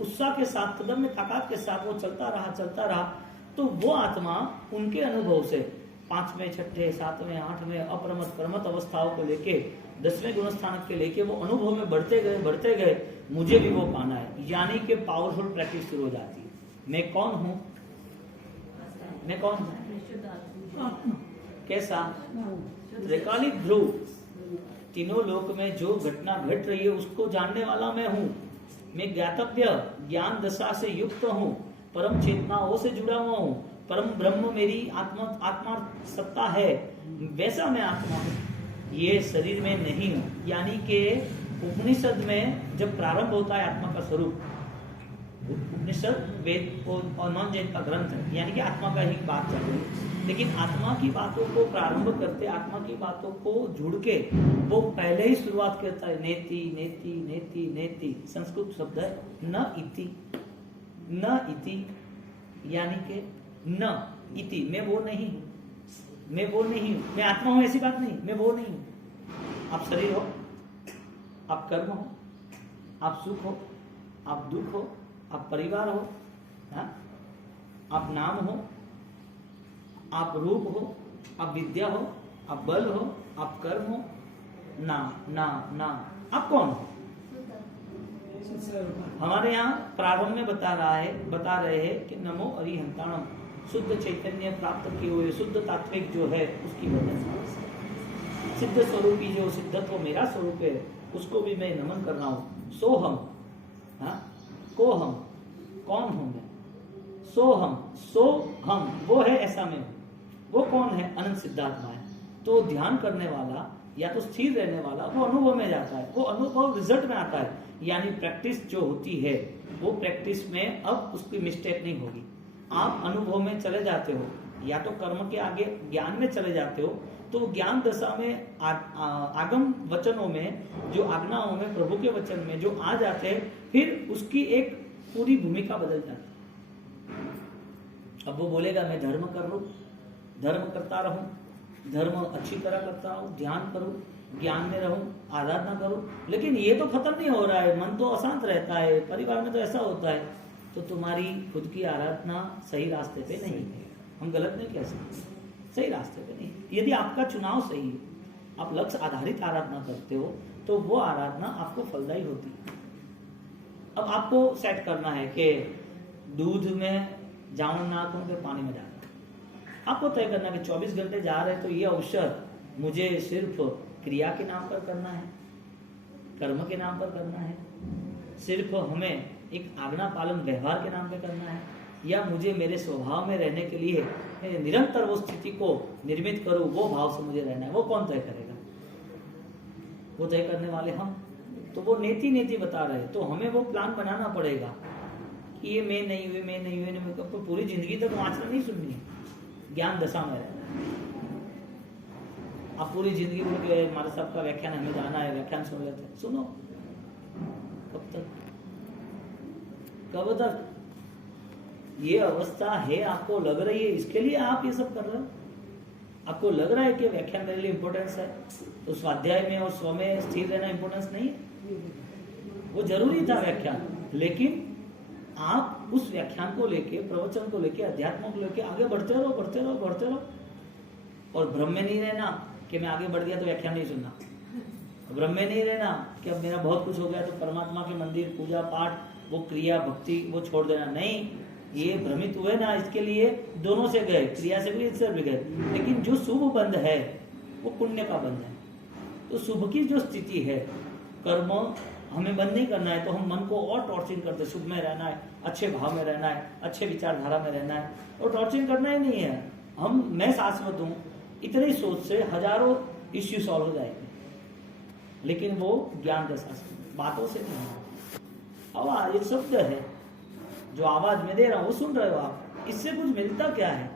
उत्साह के साथ, कदम में ताकत के साथ वो चलता रहा। तो वो आत्मा उनके अनुभव से 5वें, 6ठे, 7वें, 8वें अप्रमत प्रमत अवस्थाओं को लेके 10वें गुणस्थानक के लेके वो अनुभव में बढ़ते गए। मुझे भी वो पाना है, यानी कि पावरफुल प्रैक्टिस शुरू हो जाती है। मैं कौन हूं? कैसा? त्रिकालिक ध्रुव, तीनों लोक में जो घटना घट रही है उसको जानने वाला मैं हूं। मैं ज्ञातव्य ज्ञान दशा से युक्त हूं, परम चेतनाओं से जुड़ा हुआ हूं, परम ब्रह्म मेरी आत्मा सत्ता है, वैसा मैं आत्मा हूं, ये शरीर में नहीं हूं। यानी कि उपनिषद में जब प्रारंभ होता है आत्मा का स्वरूप, उपनिषद वेद और नॉन जैन का ग्रंथ है, यानी कि आत्मा का ही बात चल रही है। लेकिन आत्मा की बातों को प्रारंभ करते, आत्मा की बातों को जुड़ के वो पहले ही शुरुआत करता है नेति नेति नेति नेति। संस्कृत शब्द है न इति, न इति यानी कि न इति, मैं वो नहीं हूँ, मैं वो नहीं हूँ, मैं आत्मा हूँ ऐसी बात नहीं, मैं वो नहीं हूँ। आप शरीर हो, आप कर्म हो, आप सुख हो, आप दुख हो, आप परिवार हो, हाँ? आप नाम हो, आप रूप हो, आप विद्या हो, आप बल हो, आप कर्म हो, नाम, आप कौन हो? हमारे यहाँ प्रारंभ में बता रहे हैं कि नमो अरिहंताणम, शुद्ध चैतन्य प्राप्त किए हुए शुद्ध तात्विक जो है उसकी वजह से सिद्ध स्वरूपी जो सिद्धत्व मेरा स्वरूप है उसको भी मैं नमन कर रहा हूँ। सो हम, हाँ? को हम, कौन हूँ मैं? सो हम वो है ऐसा मैं हूँ। वो कौन है? अनंत सिद्धात्मा है। तो ध्यान करने वाला या तो स्थिर रहने वाला वो अनुभव में जाता है, वो अनुभव रिजल्ट में आता है। यानी प्रैक्टिस जो होती है वो प्रैक्टिस में अब उसकी मिस्टेक नहीं होगी। आप अनुभव में चले जाते हो या तो कर्म के आगे ज्ञान में चले जाते हो, तो ज्ञान दशा में आगम वचनों में जो आज्ञाओं में प्रभु के वचन में जो आ जाते हैं, फिर उसकी एक पूरी भूमिका बदल जाती है। अब वो बोलेगा मैं धर्म कर लूं, धर्म करता रहूं, धर्म अच्छी तरह करता हूं, ध्यान करूं, ज्ञान में रहूं, आराधना करूं, लेकिन ये तो खत्म नहीं हो रहा है, मन तो अशांत रहता है, परिवार में तो ऐसा होता है, तो तुम्हारी खुद की आराधना सही रास्ते पे नहीं है। हम गलत नहीं कह सकते, सही रास्ते पे नहीं। यदि आपका चुनाव सही है, आप लक्ष्य आधारित आराधना करते हो, तो वो आराधना आपको फलदायी होती है। अब आपको सेट करना है कि दूध में जाऊं ना कहूं कि पानी में जाना। आपको तय करना है कि 24 घंटे जा रहे हैं तो ये अवसर मुझे सिर्फ क्रिया के नाम पर करना है, कर्म के नाम पर करना है, सिर्फ हमें एक आज्ञा पालन व्यवहार के नाम पे करना है, या मुझे मेरे स्वभाव में रहने के लिए निरंतर वो स्थिति को निर्मित करूं, वो भाव से मुझे रहना है। वो कौन तय करेगा? वो तय करने वाले हम। तो वो नेति नेति बता रहे, तो हमें वो प्लान बनाना पड़ेगा कि ये मैं नहीं हुए, मैं नहीं हुए, नहीं हुए। पूरी जिंदगी तक वाचना नहीं सुननी है, ज्ञान दशा में रहना। आप पूरी जिंदगी बोल के हमारे साहब का व्याख्यान हमें जाना है, व्याख्यान सुन लेते हैं, सुनो। कब तक? कब तक? ये अवस्था है, आपको लग रही है, इसके लिए आप ये सब कर रहे हो। आपको लग रहा है कि व्याख्यान मेरे लिए इंपॉर्टेंस है, तो स्वाध्याय में और स्व में स्थिर रहना इंपॉर्टेंस नहीं है। वो जरूरी था व्याख्यान, लेकिन आप उस व्याख्यान को लेके, प्रवचन को लेके, अध्यात्म को लेके आगे बढ़ते रहो, बढ़ते रहो, बढ़ते रहो। और भ्रम में नहीं रहना कि मैं आगे बढ़ गया तो व्याख्यान नहीं सुनना। भ्रम में नहीं रहना कि अब मेरा बहुत कुछ हो गया तो परमात्मा के मंदिर, पूजा पाठ, वो क्रिया भक्ति वो छोड़ देना। नहीं, ये भ्रमित हुए ना, इसके लिए दोनों से गए, क्रिया से भी, इससे भी गए। लेकिन जो शुभ बंध है वो पुण्य का बंध है। तो शुभ की जो स्थिति है, कर्म हमें बंद नहीं करना है, तो हम मन को और टॉर्चरिंग करते, शुभ में रहना है, अच्छे भाव में रहना है, अच्छे विचारधारा में रहना है, और टॉर्चरिंग करना ही नहीं है। मैं शाश्वत हूँ, इतनी सोच से हजारों इश्यू सॉल्व हो जाएंगे। लेकिन वो ज्ञान दशा से, बातों से नहीं है। आवाज एक शब्द है जो आवाज में दे रहा हूँ, वो सुन रहे हो आप, इससे कुछ मिलता क्या है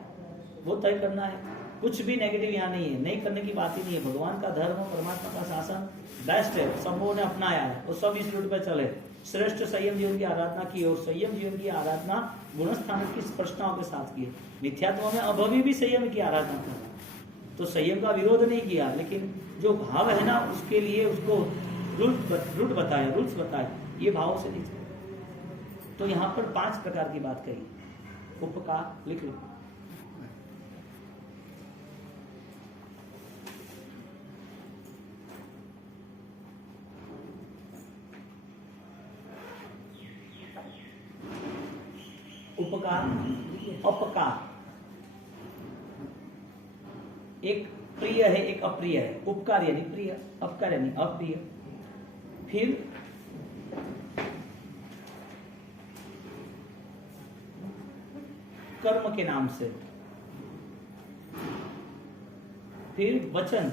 वो तय करना है। कुछ भी नेगेटिव यहाँ नहीं है, नहीं करने की बात ही नहीं है। भगवान का धर्म, परमात्मा का शासन बेस्ट है, सबों ने अपनाया है, और सब इस रूट पे चले। श्रेष्ठ संयम जीवन की आराधना की, और संयम जीवन की आराधना गुणस्थान की स्पष्टताओं के साथ की। मिथ्यात्व में अभवी भी संयम की आराधना कर, तो संयम का विरोध नहीं किया, लेकिन जो भाव है ना उसके लिए उसको रूट बताए, रूल्स बताए, ये भाव से नहीं चले। तो यहाँ पर 5 प्रकार की बात कही। उपकार लिख लो। उपकार, अपकार, एक प्रिय है, एक अप्रिय है। उपकार यानी प्रिय, अपकार यानी अप्रिय। फिर कर्म के नाम से, फिर वचन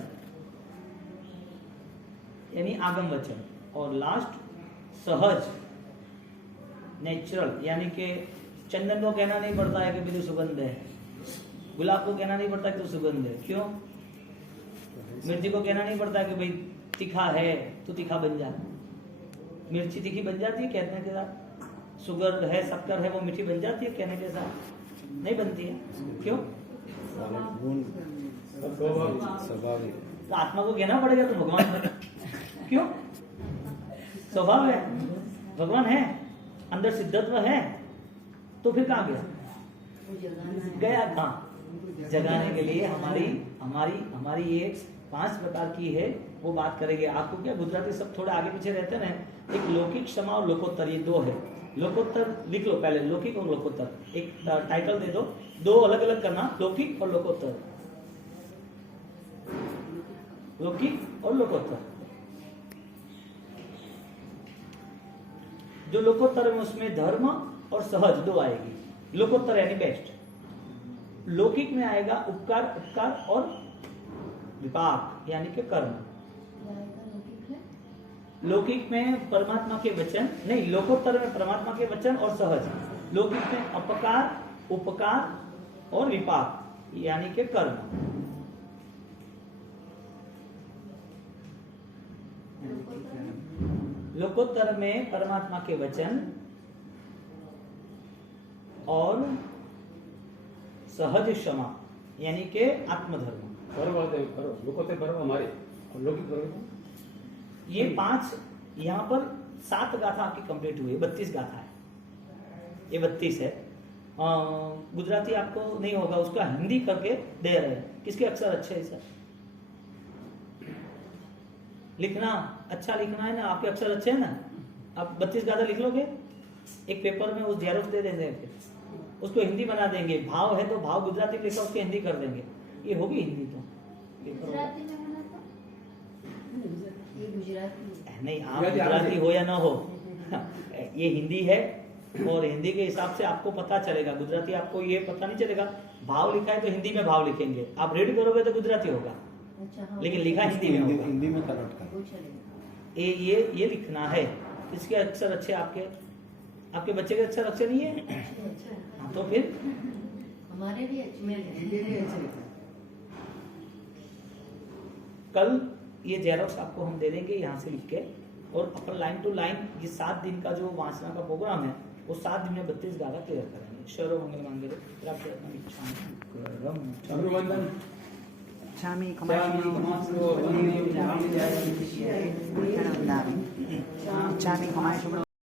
यानी आगम वचन, और लास्ट सहज नेचुरल, यानी कि चंदन को कहना नहीं पड़ता है कि भी तो सुगंध है, गुलाब को कहना नहीं पड़ता कि तो सुगंध है। क्यों? मिर्ची को कहना नहीं पड़ता कि भाई तीखा है तो तीखा बन जा। मिर्ची तीखी बन जाती है कहने के साथ, शुगर है, शक्कर है, वो मीठी बन जाती है कहने के साथ? नहीं बनती है। क्यों? गुण स्वाभाविक। तो आत्मा को कहना पड़ेगा तो भगवान है। क्यों? स्वभाव है, भगवान है, अंदर सिद्धत्व है, तो फिर कहाँ गया? गया कहाँ? जगाने के लिए हमारी हमारी हमारी ये 5 प्रकार की है, वो बात करेंगे। आपको क्या गुजराती सब थोड़ा आगे पीछे रहते हैं ना, एक लौकिक, क्षमा और लोकोत्तर, ये 2 है। लोकोत्तर लिख लो पहले, लौकिक और लोकोत्तर, एक टाइटल दे दो, 2 अलग अलग करना, लौकिक और लोकोत्तर, लौकिक और लोकोत्तर। जो लोकोत्तर में उसमें धर्म और सहज 2 आएगी, लोकोत्तर यानी बेस्ट। लौकिक में आएगा उपकार, उपकार और विपाक यानी कि कर्म। लौकिक में परमात्मा के वचन नहीं, लोकोत्तर में परमात्मा के वचन और सहज। लौकिक में अपकार, उपकार और विपाक यानी कि कर्म। लोकोत्तर में परमात्मा के वचन और सहज क्षमा यानी के आत्मधर्म। लोकोत्तर पर्व हमारे और लौकिक पर्व ये 5, यहाँ पर 7 गाथा आपकी कंप्लीट हुई है, 32 गाथा है, ये 32 है। गुजराती आपको नहीं होगा, उसका हिंदी करके दे रहे हैं। किसके अक्षर अच्छे हैं सर? लिखना अच्छा लिखना है ना, आपके अक्षर अच्छे हैं ना, आप 32 गाथा लिख लोगे, एक पेपर में उस जेरोक्स दे देंगे, फिर उसको हिंदी बना देंगे। भाव है तो भाव गुजराती में लिखा, उसके हिंदी कर देंगे, ये होगी हिंदी। तो गुजराती में होना था, ये गुजराती नहीं, आप गुजराती हो या ना हो, ये हिंदी है और हिंदी के हिसाब से आपको पता चलेगा। गुजराती आपको ये पता नहीं चलेगा, भाव लिखा है तो हिंदी में भाव लिखेंगे, आप रीड करोगे तो गुजराती होगा, लेकिन लिखा हिंदी में होगा। हिंदी में कन्वर्ट कर। ये लिखना है। इसके अक्षर अच्छे आपके बच्चे के अक्षर अच्छे नहीं है, हाँ, तो फिर हमारे भी अच्छे। कल ये जेरोक्स आपको हम दे देंगे यहाँ से लिख के, और अपन लाइन टू लाइन ये 7 दिन का जो वाचना का प्रोग्राम है वो 7 दिन में 32 गाथा क्लियर करेंगे। शरो मंगल मंगल Chami, Chami,